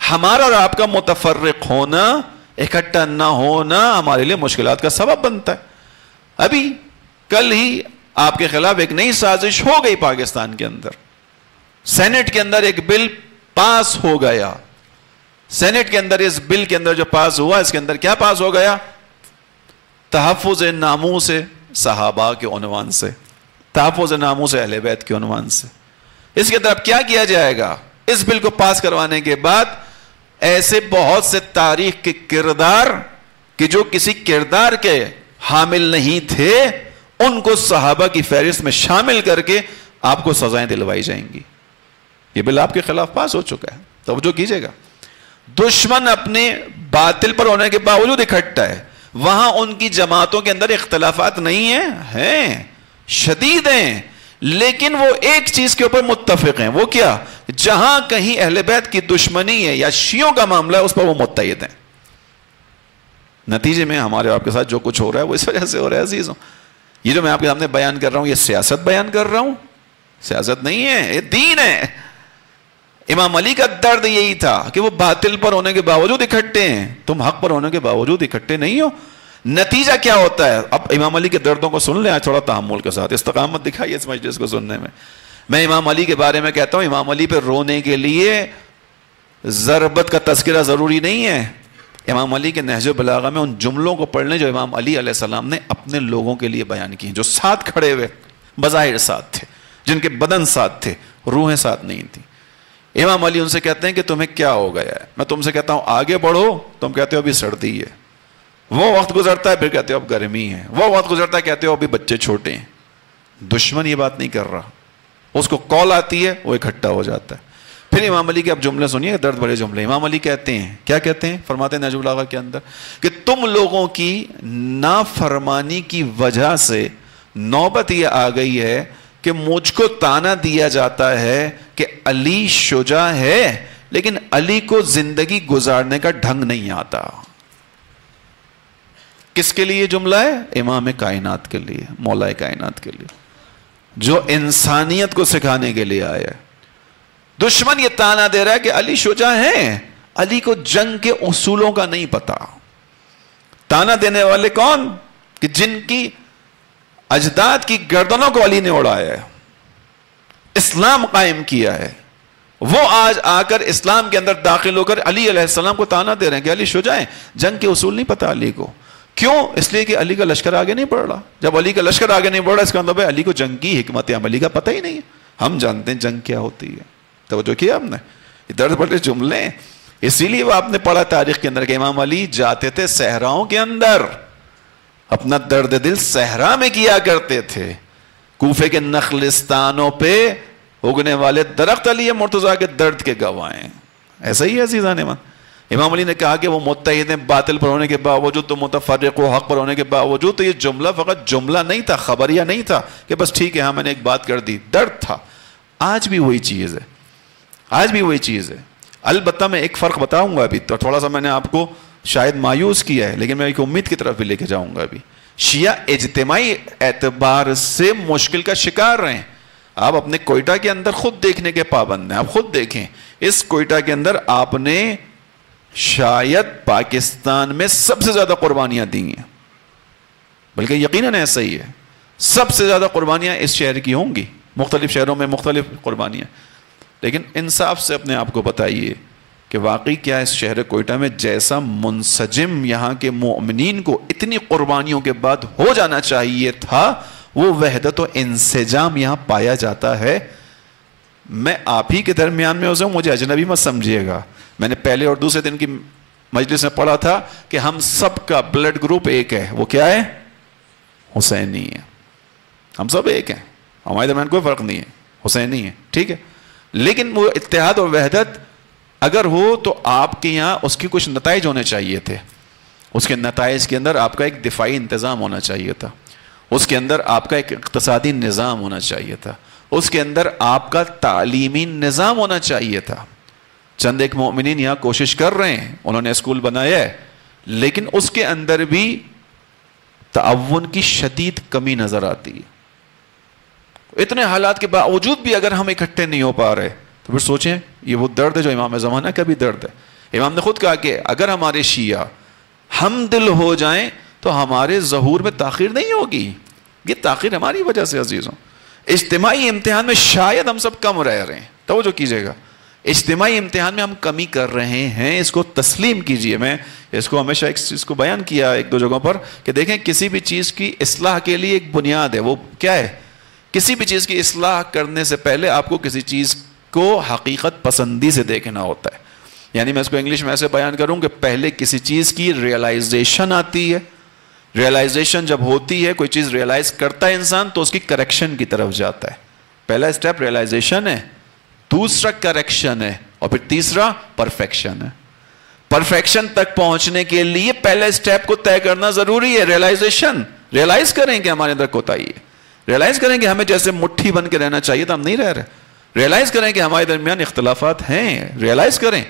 ہمارا اور آپ کا متفرق ہونا، اکٹھا نہ ہونا ہمارے لیے مشکلات کا سبب بنتا ہے. ابھی کل ہی آپ کے خلاف ایک نئی سازش ہو گئی پاکستان کے اندر. سینٹ کے اندر ایک بل پاس ہو گیا. سینٹ کے اندر اس بل کے اندر جو پاس ہوا، اس کے اندر کیا پاس ہو گیا؟ تحفظ ناموس صحابہ کے عنوان سے، تحفظ ناموس اہل بیت کے عنوان سے. اس کے اندر اب کیا کیا جائے گا؟ اس بل کو پاس کروانے کے بعد ایسے بہت سے تاریخ کے کردار کہ جو کسی کردار کے حامل نہیں تھے، ان کو صحابہ کی فہرست میں شامل کر کے آپ کو سزائیں دلوائی جائیں گی. یہ بل آپ کے خلاف پاس ہو چکا ہے. توجہ کیجئے گا، دشمن اپنے باطل پر ہونے کے باوجود اکٹھا ہے. وہاں ان کی جماعتوں کے اندر اختلافات نہیں ہیں شدید ہیں، لیکن وہ ایک چیز کے اوپر متفق ہیں. وہ کیا؟ جہاں کہیں اہل بیت کی دشمنی ہے یا شیعوں کا معاملہ ہے، اس پر وہ متحد ہیں. نتیجے میں ہمارے آپ کے ساتھ جو کچھ ہو رہا ہے وہ اس وجہ سے ہو رہا ہے عزیزوں. یہ جو میں آپ کے سامنے بیان کر رہا ہوں، یہ سیاست بیان کر رہا ہوں، سیاست نہیں ہے، یہ دین ہے. امام علی کا درد یہی تھا کہ وہ باطل پر ہونے کے باوجود اکٹھے ہیں، تم حق پر ہونے کے باوجود اکٹھے نہیں ہو. نتیجہ کیا ہوتا ہے؟ اب امام علی کے دردوں کو سن لیں تھوڑا تحمل کے ساتھ، استقامت دکھائیے اس مجلس کو سننے میں. میں امام علی کے بارے میں کہتا ہوں، امام علی پہ رونے کے لیے ضربت کا تذکرہ ضروری نہیں ہے. امام علی کے نہج البلاغہ میں ان جملوں کو پڑھ لیں جو امام علی علیہ السلام نے اپنے لوگوں کے لیے بیان کی ہیں، جو ساتھ کھڑے ہوئے بظاہر ساتھ تھے، جن کے بدن ساتھ تھے، روحیں ساتھ نہیں تھیں. امام علی ان سے کہتے ہیں کہ تمہیں کیا ہو گیا ہے؟ میں تم سے کہتا ہوں آگے بڑھو، تم کہتے ہو ابھی سردی ہے. وہ وقت گزرتا ہے، پھر کہتے ہو اب گرمی ہے. وہ وقت گزرتا ہے، کہتے ہو ابھی بچے چھوٹے ہیں. دشمن یہ بات نہیں کر رہا، اس کو کال آتی ہے، وہ اکٹھا ہو جاتا ہے. پھر امام علی کے اب جملے سنیے، درد بھرے جملے. امام علی کہتے ہیں، کیا کہتے ہیں؟ فرماتے ہیں نہج البلاغہ کے اندر کہ تم لوگوں کی نافرمانی کی وجہ سے نوبت یہ آ گئی ہے کہ مجھ کو تانا دیا جاتا ہے کہ علی شجاع ہے، لیکن علی کو زندگی گزارنے کا ڈھنگ نہیں آتا. کس کے لیے جملہ ہے؟ امام کائنات کے لیے، مولا کائنات کے لیے، جو انسانیت کو سکھانے کے لیے آیا ہے. دشمن یہ تانا دے رہا ہے کہ علی شجاع ہیں، علی کو جنگ کے اصولوں کا نہیں پتا. تانا دینے والے کون؟ کہ جن کی اجداد کی گردنوں کو علی نے اڑایا ہے، اسلام قائم کیا ہے، وہ آج آ کر اسلام کے اندر داخل ہو کر علی علیہ السلام کو تانا دے رہے ہیں کہ علی شجاع ہیں. جنگ کے اصول نہیں پتا علی کو. کیوں؟ اس لیے کہ علی کا لشکر آگے نہیں بڑھ رہا. جب علی کا لشکر آگے نہیں بڑھ رہا، اس کا مطلب ہے علی کو جنگ کی حکمت عملی کا پتہ ہی نہیں ہے. ہم جانتے ہیں جنگ کیا ہوتی ہے. توجہ کیا ہم نے؟ یہ درد بڑے جملے ہیں. اسی لیے وہ آپ نے پڑھا تاریخ کے اندر کہ امام علی جاتے تھے صحراؤں کے اندر، اپنا درد دل صحرا میں کیا کرتے تھے. کوفے کے نخلستانوں پہ اگنے والے درخت علی مرتضیٰ کے درد کے گواہ ہیں. ایسا ہی ہے عزیزان ایمان. امام علی نے کہا کہ وہ متحد ہیں باطل پر ہونے کے باوجود، تو متفرق و حق پر ہونے کے باوجود. تو یہ جملہ فقط جملہ نہیں تھا، خبریہ نہیں تھا کہ بس ٹھیک ہے ہاں میں نے ایک بات کر دی. درد تھا. آج بھی وہی چیز ہے، آج بھی وہی چیز ہے. البتہ میں ایک فرق بتاؤں گا ابھی، تو تھوڑا سا میں نے آپ کو شاید مایوس کیا ہے، لیکن میں ایک امید کی طرف بھی لے کے جاؤں گا. ابھی شیعہ اجتماعی اعتبار سے مشکل کا شکار رہے ہیں. آپ اپنے کوئٹہ کے اندر خود دیکھنے کے پابند ہیں. آپ خود دیکھیں، اس کوئٹہ کے اندر آپ نے شاید پاکستان میں سب سے زیادہ قربانیاں دی ہیں، بلکہ یقیناً ایسا ہی ہے. سب سے زیادہ قربانیاں اس شہر کی ہوں گی، مختلف شہروں میں مختلف قربانیاں. لیکن انصاف سے اپنے آپ کو بتائیے کہ واقعی کیا اس شہر کوئٹہ میں جیسا منسجم یہاں کے مومنین کو اتنی قربانیوں کے بعد ہو جانا چاہیے تھا، وہ وحدت و انسجام یہاں پایا جاتا ہے؟ میں آپ ہی کے درمیان میں ہوں، مجھے اجنبی مت سمجھیے گا. میں نے پہلے اور دوسرے دن کی مجلس میں پڑھا تھا کہ ہم سب کا بلڈ گروپ ایک ہے. وہ کیا ہے؟ حسینی ہے. ہم سب ایک ہیں، ہمارے درمیان کوئی فرق نہیں ہے، حسینی ہے. ٹھیک ہے، لیکن وہ اتحاد اور وحدت اگر ہو تو آپ کے یہاں اس کی کچھ نتائج ہونے چاہیے تھے. اس کے نتائج کے اندر آپ کا ایک دفاعی انتظام ہونا چاہیے تھا، اس کے اندر آپ کا ایک اقتصادی نظام ہونا چاہیے تھا، اس کے اندر آپ کا تعلیمی نظام ہونا چاہیے تھا. چند ایک مومنین یہاں کوشش کر رہے ہیں، انہوں نے اسکول بنایا ہے، لیکن اس کے اندر بھی تعاون کی شدید کمی نظر آتی ہے. اتنے حالات کے باوجود بھی اگر ہم اکٹھے نہیں ہو پا رہے تو پھر سوچیں یہ وہ درد ہے جو امام زمانہ کا بھی درد ہے. امام نے خود کہا کہ اگر ہمارے شیعہ ہم دل ہو جائیں تو ہمارے ظہور میں تاخیر نہیں ہوگی. یہ تاخیر ہماری وجہ سے عزیزوں. اجتماعی امتحان میں شاید ہم سب کم رہ رہے ہیں، توجہ کیجیے گا. اجتماعی امتحان میں ہم کمی کر رہے ہیں، اس کو تسلیم کیجئے. میں اس کو ہمیشہ اس کو بیان کیا ایک دو جگہوں پر کہ دیکھیں کسی بھی چیز کی اصلاح کے لیے ایک بنیاد ہے. وہ کیا ہے؟ کسی بھی چیز کی اصلاح کرنے سے پہلے آپ کو کسی چیز کو حقیقت پسندی سے دیکھنا ہوتا ہے. یعنی میں اس کو انگلش میں ایسے بیان کروں کہ پہلے کسی چیز کی ریئلائزیشن آتی ہے. ریئلائزیشن جب ہوتی ہے، کوئی چیز ریئلائز کرتا ہے انسان تو اس کی کریکشن کی طرف جاتا ہے. پہلا اسٹیپ ریئلائزیشن ہے، دوسرا کریکشن ہے، اور پھر تیسرا پرفیکشن ہے. پرفیکشن تک پہنچنے کے لیے پہلے اسٹیپ کو طے کرنا ضروری ہے، ریئلائزیشن. ریئلائز کریں کہ ہمارے اندر کوتاہی ہے، ریئلائز کریں کہ ہمیں جیسے مٹھی بن کے رہنا چاہیے تھا ہم نہیں رہ رہے، ریئلائز کریں کہ ہمارے درمیان اختلافات ہیں، ریئلائز کریں،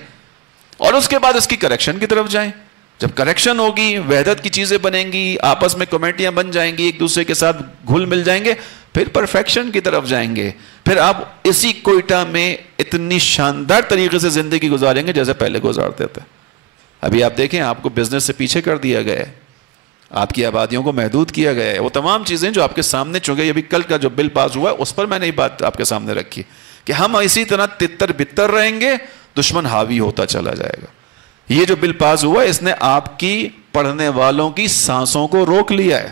اور اس کے بعد اس کی کریکشن کی طرف جائیں. جب کریکشن ہوگی، وحدت کی چیزیں بنیں گی، آپس میں کمیٹیاں بن جائیں گی، ایک دوسرے کے ساتھ گھل مل جائیں گے، پھر پرفیکشن کی طرف جائیں گے، پھر آپ اسی کوئٹہ میں اتنی شاندار طریقے سے زندگی گزاریں گے جیسے پہلے گزارتے تھے۔ ابھی آپ دیکھیں آپ کو بزنس سے پیچھے کر دیا گیا ہے، آپ کی آبادیوں کو محدود کیا گیا ہے، وہ تمام چیزیں جو آپ کے سامنے، چونکہ ابھی کل کا جو بل پاس ہوا ہے اس پر میں نے یہ بات آپ کے سامنے رکھی کہ ہم اسی طرح تتر بتر رہیں گے، دشمن حاوی ہوتا چلا جائے گا۔ یہ جو بل پاس ہوا ہے اس نے آپ کی پڑھنے والوں کی سانسوں کو روک لیا ہے۔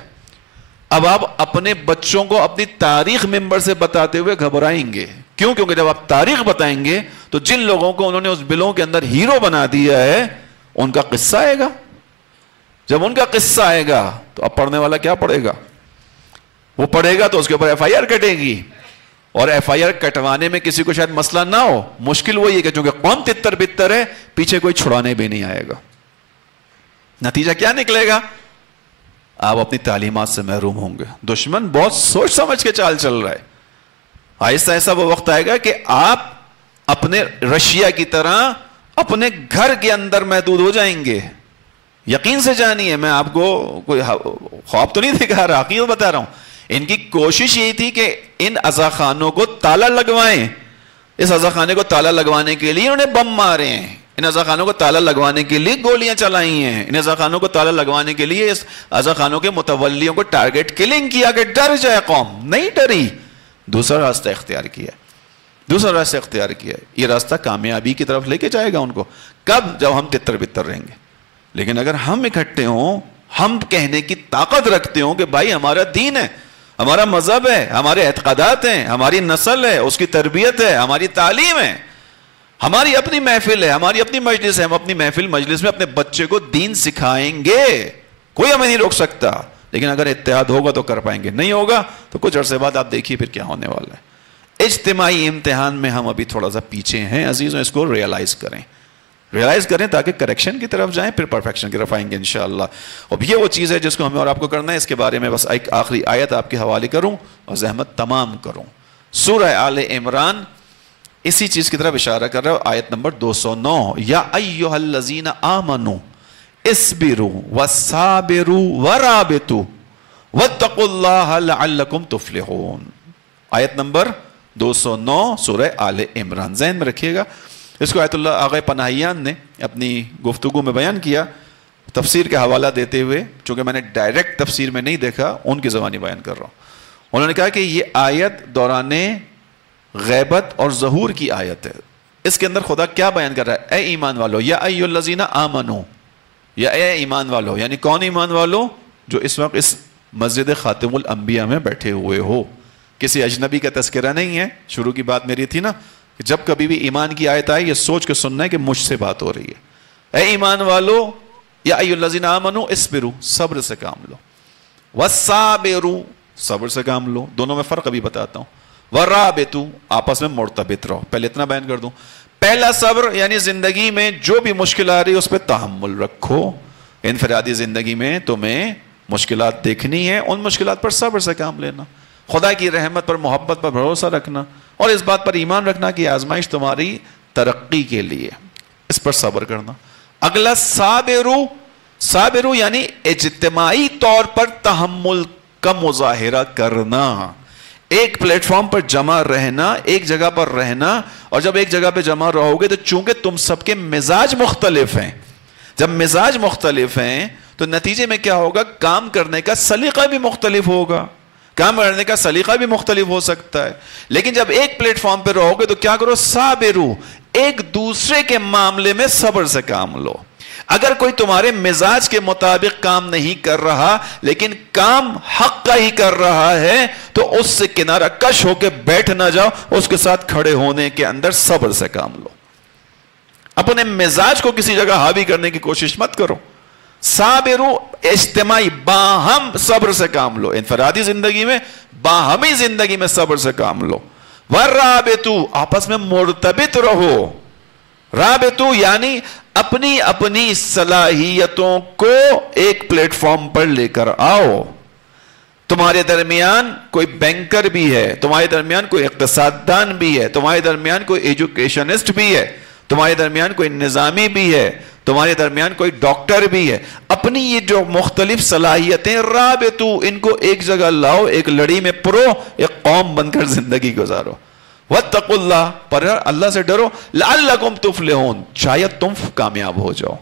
اب آپ اپنے بچوں کو اپنی تاریخ ممبر سے بتاتے ہوئے گھبرائیں گے، کیوں؟ کیونکہ جب آپ تاریخ بتائیں گے تو جن لوگوں کو انہوں نے اس بلوں کے اندر ہیرو بنا دیا ہے ان کا قصہ آئے گا۔ جب ان کا قصہ آئے گا تو اب پڑھنے والا کیا پڑھے گا؟ وہ پڑھے گا تو اس کے اوپر ایف آئی آر کٹے گی، اور ایف آئی آر کٹوانے میں کسی کو شاید مسئلہ نہ ہو، مشکل وہی ہے کہ چونکہ قوم تتر بتر ہے پیچھے کوئی چھڑانے بھی نہیں آئے گا۔ نتیجہ کیا نکلے گا؟ آپ اپنی تعلیمات سے محروم ہوں گے۔ دشمن بہت سوچ سمجھ کے چال چل رہا ہے۔ آہستہ آہستہ وہ وقت آئے گا کہ آپ اپنے رشیا کی طرح اپنے گھر کے اندر محدود ہو جائیں گے۔ یقین سے جانیے، میں آپ کو کوئی خواب تو نہیں دکھا رہا، حقیقت بتا رہا ہوں۔ ان کی کوشش یہی تھی کہ ان عزاخانوں کو تالا لگوائیں۔ اس عزاخانے کو تالا لگوانے کے لیے انہوں نے بم مارے ہیں، ان عزاخانوں کو تالا لگوانے کے لیے گولیاں چلائی ہیں، ان عزاخانوں کو تالا لگوانے کے لیے اس عزاخانوں کے متولیوں کو ٹارگٹ کلنگ کیا کہ ڈر جائے قوم۔ نہیں ڈری، دوسرا راستہ اختیار کیا، دوسرا راستہ اختیار کیا۔ یہ راستہ کامیابی کی طرف لے کے جائے گا ان کو۔ کب؟ جب ہم تتر بتر رہیں گے۔ لیکن اگر ہم اکٹھے ہوں، ہم کہنے کی طاقت رکھتے ہوں کہ بھائی ہمارا دین ہے، ہمارا مذہب ہے، ہمارے اعتقادات ہیں، ہماری نسل ہے، اس کی تربیت ہے، ہماری تعلیم ہے، ہماری اپنی محفل ہے، ہماری اپنی مجلس ہے، ہم اپنی محفل مجلس میں اپنے بچے کو دین سکھائیں گے، کوئی ہمیں نہیں روک سکتا۔ لیکن اگر اتحاد ہوگا تو کر پائیں گے، نہیں ہوگا تو کچھ عرصے بعد آپ دیکھیے پھر کیا ہونے والا ہے۔ اجتماعی امتحان میں ہم ابھی تھوڑا سا پیچھے ہیں عزیزوں، اس کو ریئلائز کریں تاکہ کریکشن کی طرف جائیں، پھر پرفیکشن کی طرف آئیں گے انشاءاللہ۔ اور یہ وہ چیز ہے جس کو ہمیں اور آپ کو کرنا ہے۔ اس کے بارے میں بس ایک آخری آیت آپ کے حوالے کروں اور زحمت تمام کروں۔ سورہ آل عمران اسی چیز کی طرف اشارہ کر رہا ہے، آیت نمبر 209، یا ایھا الذین آمنوا اصبروا وصابروا ورابطوا واتقوا اللہ لعلکم تفلحون۔ آیت نمبر 209 سورہ آل عمران، ذہن میں رکھیے گا۔ اس کو آیت اللہ آغا پناہیان نے اپنی گفتگو میں بیان کیا، تفسیر کے حوالہ دیتے ہوئے، چونکہ میں نے ڈائریکٹ تفسیر میں نہیں دیکھا، ان کی زبانی بیان کر رہا ہوں۔ انہوں نے کہا کہ یہ آیت دوران غیبت اور ظہور کی آیت ہے۔ اس کے اندر خدا کیا بیان کر رہا ہے؟ اے ایمان والو، یا ایھا الذین آمنوا، یا اے ایمان والو، یعنی کون ایمان والو؟ جو اس وقت اس مسجد خاتم الانبیاء میں بیٹھے ہوئے ہو۔ کسی اجنبی کا تذکرہ نہیں ہے۔ شروع کی بات میری تھی نا کہ جب کبھی بھی ایمان کی آیت آئے یہ سوچ کے سننا ہے کہ مجھ سے بات ہو رہی ہے۔ اے ایمان والو، یا ایھا الذین آمنوا اصبروا، صبر سے کام لو، وصابروا، صبر سے کام لو، دونوں میں فرق ابھی بتاتا ہوں، ورابطوا، آپس میں مرتبط رہو۔ پہلے اتنا بیان کر دوں، پہلا صبر یعنی زندگی میں جو بھی مشکل آ رہی ہے اس پہ تحمل رکھو۔ انفرادی زندگی میں تمہیں مشکلات دیکھنی ہے، ان مشکلات پر صبر سے کام لینا، خدا کی رحمت پر، محبت پر بھروسہ رکھنا، اور اس بات پر ایمان رکھنا کہ آزمائش تمہاری ترقی کے لیے، اس پر صبر کرنا۔ اگلا صابرو، صابرو یعنی اجتماعی طور پر تحمل کا مظاہرہ کرنا، ایک پلیٹ فارم پر جمع رہنا، ایک جگہ پر رہنا، اور جب ایک جگہ پہ جمع رہو گے تو چونکہ تم سب کے مزاج مختلف ہیں، جب مزاج مختلف ہیں تو نتیجے میں کیا ہوگا؟ کام کرنے کا سلیقہ بھی مختلف ہوگا، کام کرنے کا سلیقہ بھی مختلف ہو سکتا ہے۔ لیکن جب ایک پلیٹ فارم پہ رہو گے تو کیا کرو؟ صابرو، ایک دوسرے کے معاملے میں صبر سے کام لو۔ اگر کوئی تمہارے مزاج کے مطابق کام نہیں کر رہا لیکن کام حق کا ہی کر رہا ہے تو اس سے کنارہ کش ہو کے بیٹھ نہ جاؤ، اس کے ساتھ کھڑے ہونے کے اندر صبر سے کام لو۔ اپنے مزاج کو کسی جگہ حاوی کرنے کی کوشش مت کرو۔ صابرو، اجتماعی باہم صبر سے کام لو، انفرادی زندگی میں، باہمی زندگی میں صبر سے کام لو۔ ورابطو، آپس میں مرتبط رہو۔ رابطو یعنی اپنی اپنی صلاحیتوں کو ایک پلیٹ فارم پر لے کر آؤ۔ تمہارے درمیان کوئی بینکر بھی ہے، تمہارے درمیان کوئی اقتصاد دان بھی ہے، تمہارے درمیان کوئی ایجوکیشنسٹ بھی ہے، تمہارے درمیان کوئی نظامی بھی ہے، تمہارے درمیان کوئی ڈاکٹر بھی ہے، اپنی یہ جو مختلف صلاحیتیں رابطو، ان کو ایک جگہ لاؤ، ایک لڑی میں پرو، ایک قوم بن کر زندگی گزارو۔ واتقوا اللہ، پر اللہ سے ڈرو، لعلکم تفلحون، شاید تم کامیاب ہو جاؤ۔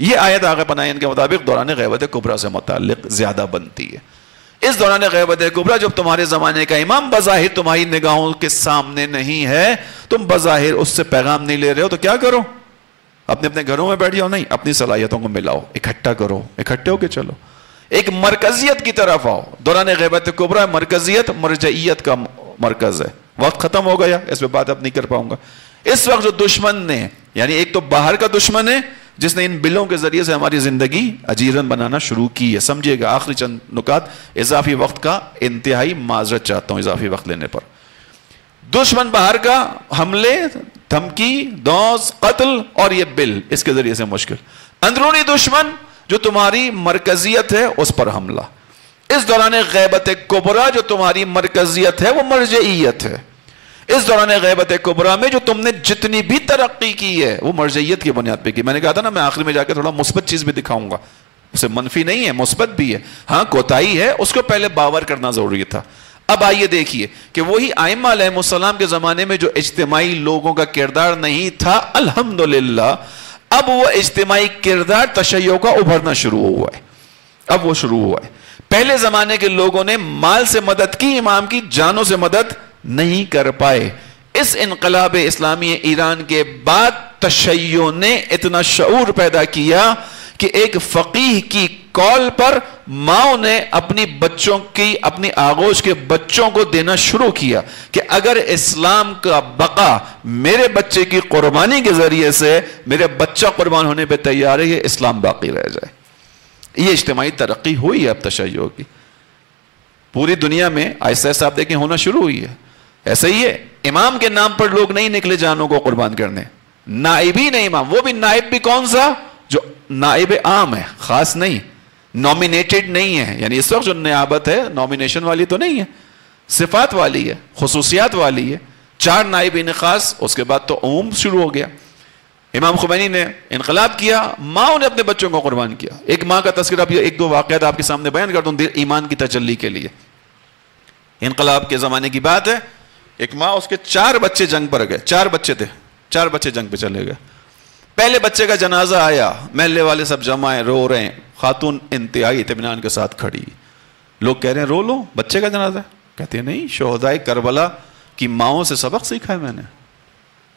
یہ آیت آگے پناہین کے مطابق دوران غیبت کبریٰ سے متعلق زیادہ بنتی ہے۔ اس دوران غیبت کبریٰ جب تمہارے زمانے کا امام بظاہر تمہاری نگاہوں کے سامنے نہیں ہے، تم بظاہر اس سے پیغام نہیں لے رہے ہو، تو کیا کرو؟ اپنے اپنے گھروں میں بیٹھ جاؤ، نہیں، اپنی صلاحیتوں کو ملاؤ، اکٹھا کرو، اکٹھے ہو کے چلو، ایک مرکزیت کی طرف آؤ۔ دوران غیبت کبریٰ مرکزیت مرجعیت کا مرکز ہے۔ وقت ختم ہو گیا، اس پہ بات اب نہیں کر پاؤں گا۔ اس وقت جو دشمن نے، یعنی ایک تو باہر کا دشمن ہے جس نے ان بلوں کے ذریعے سے ہماری زندگی اجیرن بنانا شروع کی ہے۔ سمجھیے گا، آخری چند نکات، اضافی وقت کا انتہائی معذرت چاہتا ہوں اضافی وقت لینے پر۔ دشمن باہر کا، حملے، دھمکی، دوز، قتل اور یہ بل، اس کے ذریعے سے مشکل۔ اندرونی دشمن جو تمہاری مرکزیت ہے اس پر حملہ۔ اس دوران غیبت کبریٰ جو تمہاری مرکزیت ہے وہ مرجعیت ہے۔ اس دوران غیبت کبریٰ میں جو تم نے جتنی بھی ترقی کی ہے وہ مرجعیت کی بنیاد پہ کی۔ میں نے کہا تھا نا، میں آخری میں جا کے تھوڑا مثبت چیز بھی دکھاؤں گا، اسے منفی نہیں ہے، مثبت بھی ہے، ہاں کوتاہی ہے، اس کو پہلے باور کرنا ضروری تھا۔ اب آئیے دیکھیے کہ وہی ائمہ علیہ السلام کے زمانے میں جو اجتماعی لوگوں کا کردار نہیں تھا، الحمدللہ اب وہ اجتماعی کردار تشیع کا ابھرنا شروع ہوا ہے۔ اب وہ شروع ہوا ہے۔ پہلے زمانے کے لوگوں نے مال سے مدد کی، امام کی جانوں سے مدد نہیں کر پائے۔ اس انقلاب اسلامی ایران کے بعد تشیع نے اتنا شعور پیدا کیا کہ ایک فقیہ کی کال پر ماؤں نے اپنی بچوں کی، اپنی آغوش کے بچوں کو دینا شروع کیا کہ اگر اسلام کا بقا میرے بچے کی قربانی کے ذریعے سے، میرے بچہ قربان ہونے پہ تیار ہے، یہ اسلام باقی رہ جائے۔ یہ اجتماعی ترقی ہوئی ہے اب تشیع کی پوری دنیا میں، آہستہ آہستہ آپ دیکھیں ہونا شروع ہوئی ہے۔ ایسا ہی ہے، امام کے نام پر لوگ نہیں نکلے جانوں کو قربان کرنے، نائب ہی نہیں امام، وہ بھی نائب بھی کون سا؟ جو نائب عام ہے، خاص نہیں، نومینیٹڈ نہیں ہے، یعنی اس وقت جو نیابت ہے نومینیشن والی تو نہیں ہے، صفات والی ہے، خصوصیات والی ہے۔ 4 نائبین خاص، اس کے بعد تو عموم شروع ہو گیا۔ امام خمینی نے انقلاب کیا، ماں نے اپنے بچوں کو قربان کیا۔ ایک ماں کا تذکرہ اب 1-2 واقعات آپ کے سامنے بیان کر دوں ایمان کی تجلی کے لیے۔ انقلاب کے زمانے کی بات ہے، ایک ماں، اس کے 4 بچے جنگ پر گئے، 4 بچے تھے، 4 بچے جنگ پہ چلے گئے۔ پہلے بچے کا جنازہ آیا، محلے والے سب جمع ہیں، رو رہے ہیں، خاتون انتہائی اطمینان کے ساتھ کھڑی، لوگ کہہ رہے ہیں رو لو، بچے کا جنازہ ہے، کہتے ہیں نہیں، شہدائے کربلا کی ماؤں سے سبق سیکھا ہے میں نے،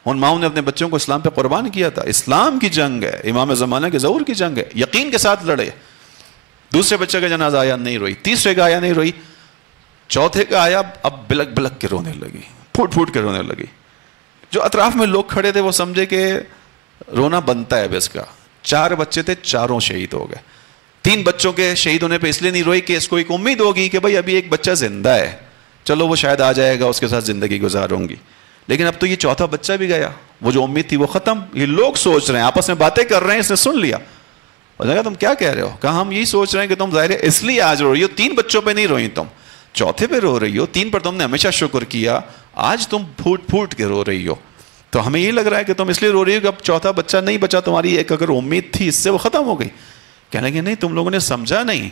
ان ماؤں نے اپنے بچوں کو اسلام پہ قربان کیا تھا، اسلام کی جنگ ہے، امام زمانہ کے ظہور کی جنگ ہے، یقین کے ساتھ لڑے۔ دوسرے بچے کا جنازہ آیا، نہیں روئی، تیسرے کا آیا، نہیں روئی، چوتھے کا آیا، اب بلک بلک کے رونے لگی، پھوٹ پھوٹ کے رونے لگی۔ جو اطراف میں لوگ کھڑے تھے وہ سمجھے کہ رونا بنتا ہے اب اس کا۔ 4 بچے تھے، چاروں شہید ہو گئے۔ 3 بچوں کے شہید ہونے پہ اس لیے نہیں روئی کہ اس کو ایک امید ہوگی کہ بھائی ابھی ایک بچہ زندہ ہے، چلو وہ شاید آ جائے گا، اس کے ساتھ زندگی گزاروں گی، لیکن اب تو یہ چوتھا بچہ بھی گیا، وہ جو امید تھی وہ ختم۔ یہ لوگ سوچ رہے ہیں، آپس میں باتیں کر رہے ہیں، اس نے سن لیا، کہا تم کیا کہہ رہے ہو؟ کہا ہم یہی سوچ رہے ہیں کہ تم ظاہر ہے اس لیے آج رو رہی ہو، 3 بچوں پہ نہیں روئی تم، چوتھے پہ رو رہی ہو، 3 پر تم نے ہمیشہ شکر کیا، آج تم پھوٹ پھوٹ کے رو رہی ہو، تو ہمیں یہ لگ رہا ہے کہ تم اس لیے رو رہی ہو کہ اب چوتھا بچہ نہیں بچا، تمہاری ایک اگر امید تھی اس سے وہ ختم ہو گئی۔ کہنے لگے نہیں، تم لوگوں نے سمجھا نہیں،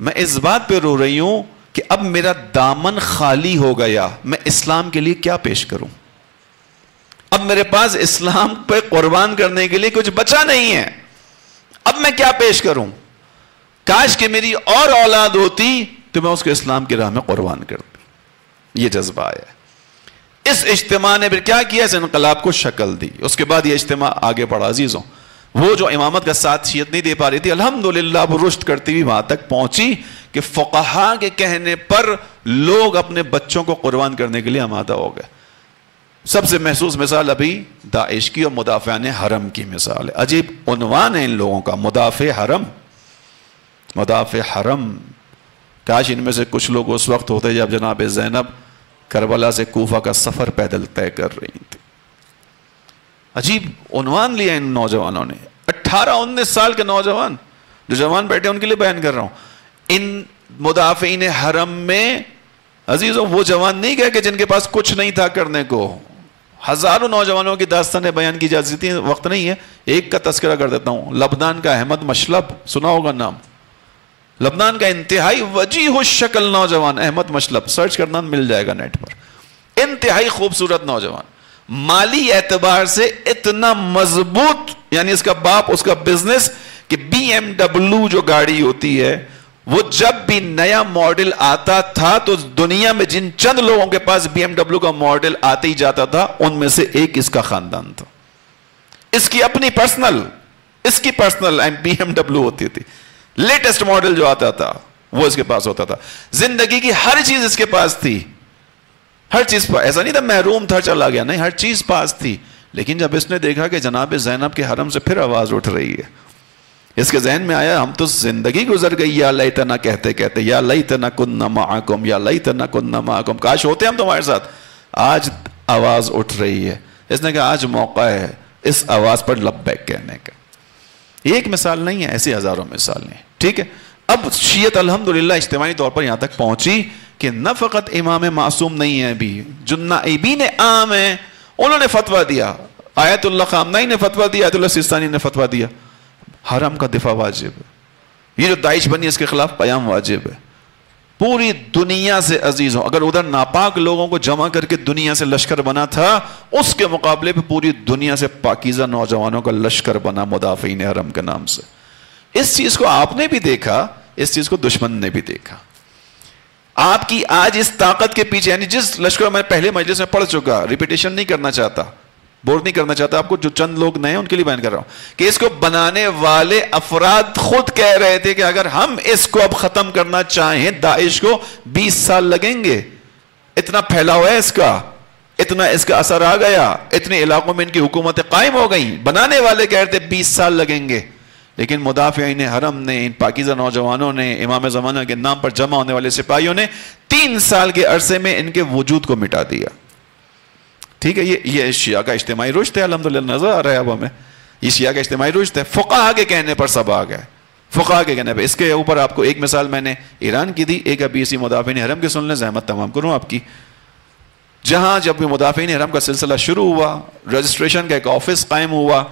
میں اس بات پہ رو رہی ہوں کہ اب میرا دامن خالی ہو گیا، میں اسلام کے لیے کیا پیش کروں، اب میرے پاس اسلام پہ قربان کرنے کے لیے کچھ بچا نہیں ہے، اب میں کیا پیش کروں؟ کاش کہ میری اور اولاد ہوتی تو میں اس کو اسلام کی راہ میں قربان کرتی۔ یہ جذبہ ہے۔ اس اجتماع نے پھر کیا کیا؟ اس انقلاب کو شکل دی۔ اس کے بعد یہ اجتماع آگے بڑھا۔ عزیزوں، وہ جو امامت کا ساتھ شیعت نہیں دے پا رہی تھی، الحمدللہ اب رشد کرتی ہوئی وہاں تک پہنچی کہ فقہا کے کہنے پر لوگ اپنے بچوں کو قربان کرنے کے لیے آمادہ ہو گئے۔ سب سے محسوس مثال ابھی داعش کی اور مدافعان حرم کی مثال ہے۔ عجیب عنوان ہے ان لوگوں کا، مدافع حرم، مدافع حرم۔ کاش ان میں سے کچھ لوگ اس وقت ہوتے جب جناب زینب کربلا سے کوفہ کا سفر پیدل طے کر رہی تھی۔ عجیب عنوان لیا ان نوجوانوں نے، 18-19 سال کے نوجوان، جو جوان بیٹھے ان کے لیے بیان کر رہا ہوں۔ ان مدافعین حرم میں عزیزوں وہ جوان نہیں گئے کہ جن کے پاس کچھ نہیں تھا کرنے کو، ہزاروں نوجوانوں کی داستانیں بیان کی جا سکتی ہیں، وقت نہیں ہے، ایک کا تذکرہ کر دیتا ہوں. لبنان کا احمد مشلب، سنا ہوگا نام. لبنان کا انتہائی وجیح الشکل نوجوان احمد مشلب، سرچ کرنا مل جائے گا نیٹ پر. انتہائی خوبصورت نوجوان، مالی اعتبار سے اتنا مضبوط، یعنی اس کا باپ، اس کا بزنس کہ بی ایم ڈبلو جو گاڑی ہوتی ہے وہ جب بھی نیا ماڈل آتا تھا تو دنیا میں جن چند لوگوں کے پاس بی ایم ڈبلو کا ماڈل آتے ہی جاتا تھا ان میں سے ایک اس کا خاندان تھا. اس کی اپنی پرسنل بی ایم ڈبلو ہوتی تھی. لیٹسٹ ماڈل جو آتا تھا وہ اس کے پاس ہوتا تھا. زندگی کی ہر چیز اس کے پاس تھی، ہر چیز پر. ایسا نہیں تھا محروم تھا چلا گیا، نہیں، ہر چیز پاس تھی. لیکن جب اس نے دیکھا کہ جناب زینب کے حرم سے پھر آواز اٹھ رہی ہے، اس کے ذہن میں آیا ہم تو زندگی گزر گئی یا لیتنا کہتے کہتے، یا لیتنا کننا معکم، یا لیتنا کننا معکم، کاش ہوتے ہم تمہارے ساتھ. آج آواز اٹھ رہی ہے. اس نے کہا آج موقع ہے اس آواز پر لبیک کہنے کا. ایک مثال نہیں ہے، ایسی ہزاروں مثالیں. ٹھیک ہے. اب شیعت الحمدللہ اجتماعی طور پر یہاں تک پہنچی کہ نہ فقط امام معصوم نہیں ہے، ابھی جو نائبین عام ہیں انہوں نے فتویٰ دیا. آیت اللہ خامنائی نے فتویٰ دیا، آیت اللہ سیستانی نے فتویٰ دیا، حرم کا دفاع واجب ہے. یہ جو داعش بنی اس کے خلاف قیام واجب ہے. پوری دنیا سے عزیزوں، اگر ادھر ناپاک لوگوں کو جمع کر کے دنیا سے لشکر بنا تھا، اس کے مقابلے پہ پوری دنیا سے پاکیزہ نوجوانوں کا لشکر بنا مدافعین حرم کے نام سے. اس چیز کو آپ نے بھی دیکھا، اس چیز کو دشمن نے بھی دیکھا. آپ کی آج اس طاقت کے پیچھے، یعنی جس لشکر میں پہلے مجلس میں پڑھ چکا، ریپیٹیشن نہیں کرنا چاہتا، بور نہیں کرنا چاہتا آپ کو، جو چند لوگ نئے ہیں ان کے لیے بیان کر رہا ہوں کہ اس کو بنانے والے افراد خود کہہ رہے تھے کہ اگر ہم اس کو اب ختم کرنا چاہیں داعش کو 20 سال لگیں گے. اتنا پھیلاؤ ہے اس کا، اتنا اس کا اثر آ گیا، اتنے علاقوں میں ان کی حکومتیں قائم ہو گئیں. بنانے والے کہہ رہے تھے 20 سال لگیں گے، لیکن مدافعین حرم نے، ان پاکیزہ نوجوانوں نے، امام زمانہ کے نام پر جمع ہونے والے سپاہیوں نے 3 سال کے عرصے میں ان کے وجود کو مٹا دیا. ٹھیک ہے. یہ شیعہ کا اجتماعی رشد ہے، الحمدللہ نظر آ رہا ہے اب ہمیں. یہ شیعہ کا اجتماعی رشد ہے. فقہا کے کہنے پر سب آ گئے، فقہا کے کہنے پر. اس کے اوپر آپ کو ایک مثال میں نے ایران کی دی، ایک ابھی اسی مدافعین حرم کے سن لیں، زحمت تمام کروں آپ کی. جہاں جب مدافعین حرم کا سلسلہ شروع ہوا، رجسٹریشن کا ایک آفس قائم ہوا،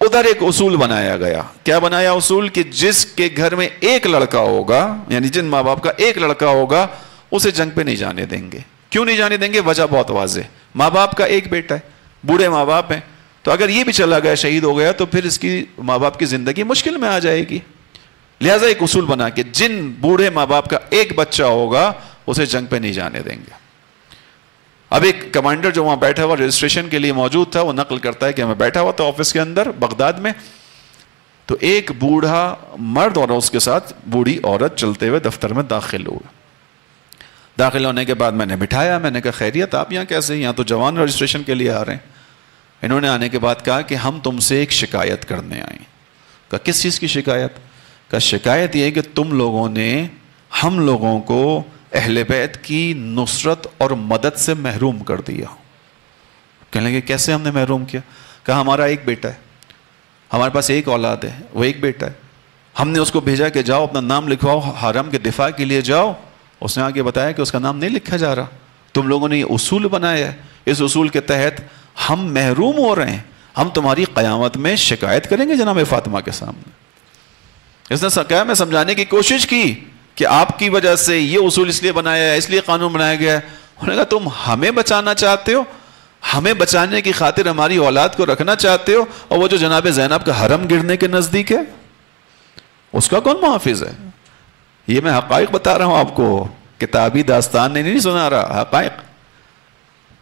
ادھر ایک اصول بنایا گیا. کیا بنایا اصول؟ کہ جس کے گھر میں ایک لڑکا ہوگا، یعنی جن ماں باپ کا ایک لڑکا ہوگا، اسے جنگ پہ نہیں جانے دیں گے. کیوں نہیں جانے دیں گے؟ وجہ بہت واضح. ماں باپ کا ایک بیٹا ہے، بوڑھے ماں باپ ہیں، تو اگر یہ بھی چلا گیا، شہید ہو گیا، تو پھر اس کی ماں باپ کی زندگی مشکل میں آ جائے گی. لہٰذا ایک اصول بنا کہ جن بوڑھے ماں باپ کا ایک بچہ ہوگا اسے جنگ پہ نہیں جانے دیں گے. اب ایک کمانڈر جو وہاں بیٹھا ہوا رجسٹریشن کے لیے موجود تھا، وہ نقل کرتا ہے کہ میں بیٹھا ہوا تھا آفس کے اندر بغداد میں، تو ایک بوڑھا مرد اور اس کے ساتھ بوڑھی عورت چلتے ہوئے دفتر میں داخل ہوئے. داخل ہونے کے بعد میں نے بٹھایا، میں نے کہا خیریت، آپ یہاں کیسے؟ یہاں تو جوان رجسٹریشن کے لیے آ رہے ہیں. انہوں نے آنے کے بعد کہا کہ ہم تم سے ایک شکایت کرنے آئے. کہا کس چیز کی شکایت؟ کہا شکایت یہ ہے کہ تم لوگوں نے ہم لوگوں کو اہل بیت کی نصرت اور مدد سے محروم کر دیا. کہنے لگے کیسے ہم نے محروم کیا؟ کہا ہمارا ایک بیٹا ہے، ہمارے پاس ایک اولاد ہے، وہ ایک بیٹا ہے، ہم نے اس کو بھیجا کہ جاؤ اپنا نام لکھواؤ، حرم کے دفاع کے لیے جاؤ. اس نے آگے بتایا کہ اس کا نام نہیں لکھا جا رہا. تم لوگوں نے یہ اصول بنایا ہے، اس اصول کے تحت ہم محروم ہو رہے ہیں، ہم تمہاری قیامت میں شکایت کریں گے جناب فاطمہ کے سامنے. اس نے کہا میں سمجھانے کی کوشش کی کہ آپ کی وجہ سے یہ اصول اس لیے بنایا ہے، اس لیے قانون بنایا گیا ہے. انہوں نے کہا تم ہمیں بچانا چاہتے ہو، ہمیں بچانے کی خاطر ہماری اولاد کو رکھنا چاہتے ہو، اور وہ جو جناب زینب کا حرم گرنے کے نزدیک ہے اس کا کون محافظ ہے؟ یہ میں حقائق بتا رہا ہوں آپ کو، کتابی داستان نہیں سنا رہا، حقائق.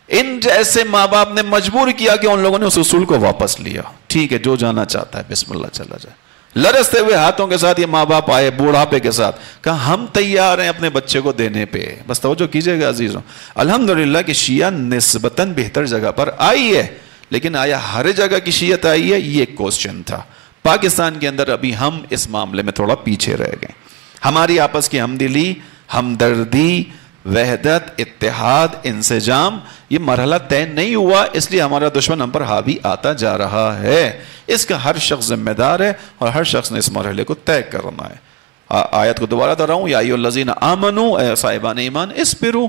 ان جیسے ماں باپ نے مجبور کیا کہ ان لوگوں نے اس اصول کو واپس لیا. ٹھیک ہے، جو جانا چاہتا ہے بسم اللہ چلا جائے. لرزتے ہوئے ہاتھوں کے ساتھ یہ ماں باپ آئے بوڑھاپے کے ساتھ، کہا ہم تیار ہیں اپنے بچے کو دینے پہ. بس توجہ کیجئے گا عزیزوں، الحمدللہ کہ شیعہ نسبتاً بہتر جگہ پر آئی ہے، لیکن آیا ہر جگہ کی شیعت آئی ہے؟ یہ ایک کوسچن تھا. پاکستان کے اندر ابھی ہم اس معاملے میں تھوڑا پیچھے رہ گئے. ہماری آپس کی ہمدلی، ہمدردی، وحدت، اتحاد، انسجام، یہ مرحلہ طے نہیں ہوا، اس لیے ہمارا دشمن ہم پر حاوی آتا جا رہا ہے. اس کا ہر شخص ذمہ دار ہے اور ہر شخص نے اس مرحلے کو طے کرنا ہے. آیت کو دوبارہ دہراؤں، یا ایھا الذین آمنوا، اے صاحبان ایمان، اصبروا،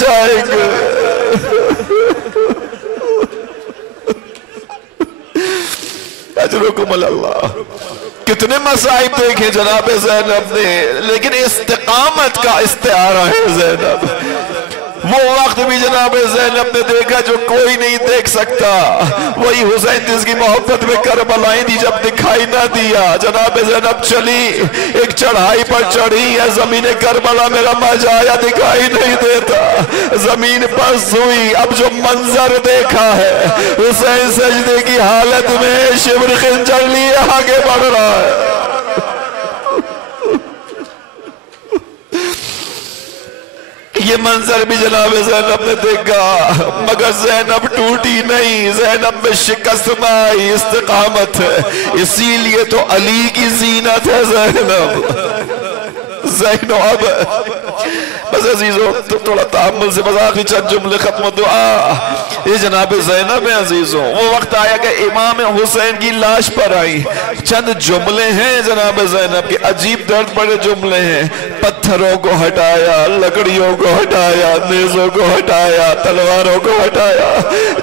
جائیں گے۔ اجرکم اللہ۔ کتنے مصائب دیکھیں جناب زینب نے، لیکن استقامت کا استعارہ ہے زینب۔ وہ وقت بھی جناب زینب نے دیکھا جو کوئی نہیں دیکھ سکتا، وہی حسین جس کی محبت میں کربلائیں دی جب دکھائی نہ دیا، جناب زینب چلی، ایک چڑھائی پر چڑھی ہے، زمین کربلا میرا مجایا دکھائی نہیں دیتا، زمین پر سوئی۔ اب جو منظر دیکھا ہے، حسین سجدے کی حالت میں شبر خنجر لیے آگے بڑھ رہا ہے۔ یہ منظر بھی جناب زینب نے دیکھا، مگر زینب ٹوٹی نہیں، زینب میں شکست نہ آئی، استقامت ہے۔ اسی لیے تو علی کی زینت ہے زینب۔ بس عزیزو تھوڑا تحمل سے بس آخری چند جملے ختم دعا۔ یہ جناب زینب ہے عزیزو، وہ وقت آیا کہ امام حسین کی لاش پر آئی، چند جملے ہیں جناب زینب کے، عجیب درد بڑے جملے ہیں۔ پتھروں کو ہٹایا، لکڑیوں کو ہٹایا، نیزوں کو ہٹایا، تلواروں کو ہٹایا،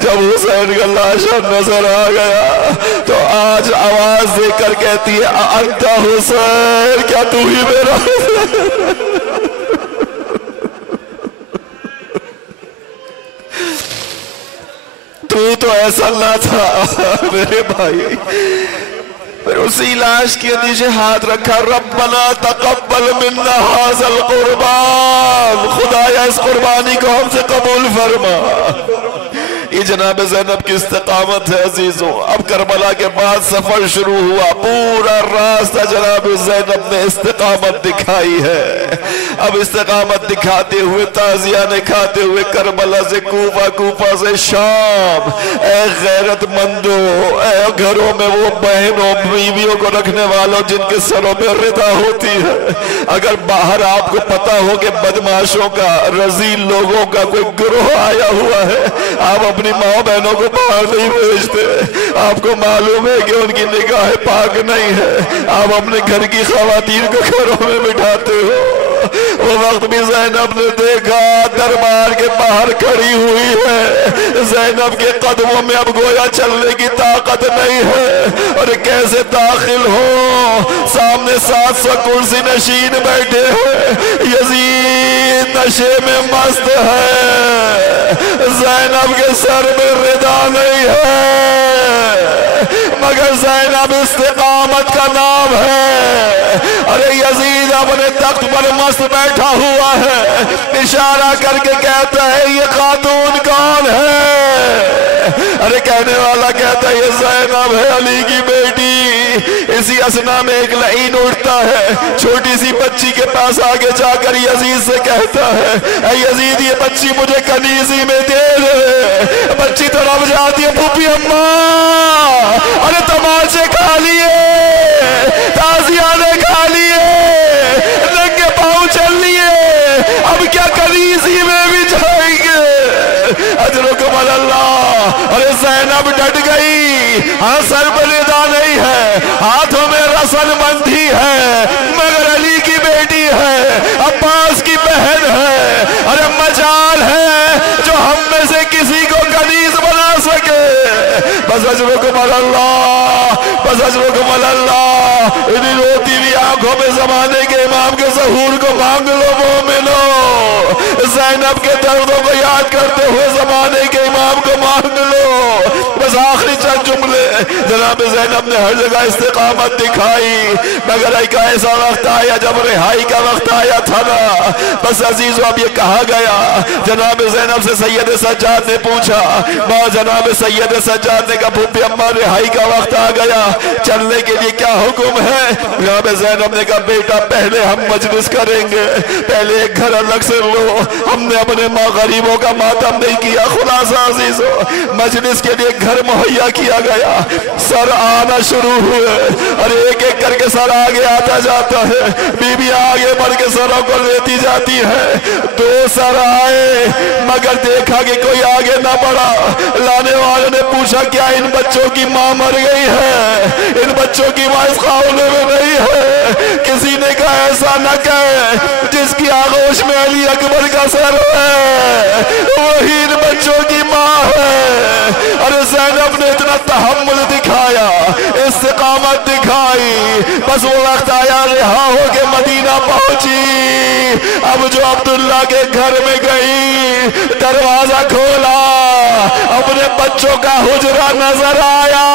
جب حسین کا لاش نظر آ گیا تو آج آواز دے کر کہتی ہے انت حسین، کیا تو ہی میرا حسین؟ تو ایسا نہ تھا میرے بھائی۔ پھر اسی لاش کے نیچے ہاتھ رکھا، ربنا تقبل منا ھذا القربان، خدایا اس قربانی کو ہم سے قبول فرما۔ یہ جناب زینب کی استقامت ہے عزیزوں۔ اب کربلا کے بعد سفر شروع ہوا، پورا راستہ جناب زینب نے استقامت دکھائی ہے۔ اب استقامت دکھاتے ہوئے، تازیانے کھاتے ہوئے، کربلا سے کوفہ، کوفہ سے شام۔ اے غیرت مندو، اے گھروں میں وہ بہنوں بیویوں کو رکھنے والوں جن کے سروں میں ردا ہوتی ہے، اگر باہر آپ کو پتا ہو کہ بدماشوں کا، رذیل لوگوں کا کوئی گروہ آیا ہوا ہے، آپ اپنی ماں بہنوں کو باہر نہیں بھیجتے۔ آپ کو معلوم ہے کہ ان کی نگاہ پاک نہیں ہے، آپ اپنے گھر کی خواتین کو گھروں میں بٹھاتے ہو۔ وہ وقت بھی زینب نے دیکھا دربار کے باہر کھڑی ہوئی ہے، زینب کے قدموں میں اب گویا چلنے کی طاقت نہیں ہے، اور کیسے داخل ہو؟ سامنے 700 کرسی نشین بیٹھے ہیں، یزید نشے میں مست ہے، زینب کے سر میں ردا نہیں ہے، مگر زینب استقامت کا نام ہے۔ ارے یزید اپنے تخت پر مست بیٹھا ہوا ہے، اشارہ کر کے کہتا ہے یہ خاتون کون ہے؟ ارے کہنے والا کہتا ہے یہ زینب ہے، علی کی بیٹی۔ اسی اسنا میں ایک لعین اٹھتا ہے، چھوٹی سی بچی کے پاس آگے جا کر یزید سے کہتا ہے اے یزید یہ بچی مجھے کنیزی میں دے دے۔ بچی طرف جاتی ہے، پھوپھی اماں ارے تماشے کھا لیے، تازیانے کھا لیے، ننگے پاؤں چل لیے، اب کیا کنیزی میں بھی جائیں گے؟ اجرکم اللہ۔ ارے زینب ڈٹ گئی، ہاں سر پر ردا نہیں ہے، ہاتھوں میں رسن بندھی ہے، مگر علی کی بیٹی ہے، عباس کی بہن ہے، ارے مجال ہے جو ہم میں سے کسی کو کنیز بنا سکے۔ بس اجرکم اللہ، بس اجرکم اللہ۔ انہی روتی ہوئی آنکھوں میں زمانے کے امام کے ظہور کو مانگ لو مومنو، زینب کے دردوں کو یاد کرتے ہوئے زمانے کے امام کو مانگ لو۔ بس آخری چند جملے، جناب زینب نے ہر جگہ استقامت دکھائی، مگر ایک ایسا وقت آیا جب رہائی کا وقت آیا تھا نا۔ بس عزیزو اب یہ کہا گیا، جناب زینب سے سید سجاد نے پوچھا، ماں جناب سید سجاد نے کہا پھوپھی اماں رہائی کا وقت آ گیا، چلنے کے لیے کیا حکم ہے؟ جناب زینب نے کہا بیٹا پہلے ہم مجلس کریں گے، پہلے ایک گھر الگ سے لو، ہم نے اپنے ماں غریبوں کا ماتم نہیں کیا۔ خلاصہ عزیزو مجلس کے لیے گھر مہیا کیا گیا، سر آنا شروع ہوئے، اور ایک ایک کر کے سر آگے آتا جاتا ہے، بی بی آگے بڑھ کے سروں کو لیتی جاتی ہے۔ 2 سر آئے مگر دیکھا کہ کوئی آگے نہ بڑھا، لانے والے نے پوچھا کیا ان بچوں کی ماں مر گئی ہے؟ ان بچوں کی ماں اس خاولے میں نہیں ہے۔ کسی نے کہا ایسا نہ کہے، جس کی آغوش میں علی اکبر کا سر ہے، وہی ان بچوں کی ماں ہے۔ اور زینب نے اتنا تحمل دکھایا، استقامت دکھائی، بس وہ وقت آیا رہا ہو کے مدینہ پہنچی۔ اب جو عبداللہ کے گھر میں گئی، دروازہ کھولا، اپنے بچوں کا حجرہ نظر آیا،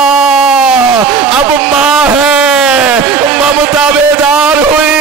اب ماں ہے، ممتا بیدار ہوئی،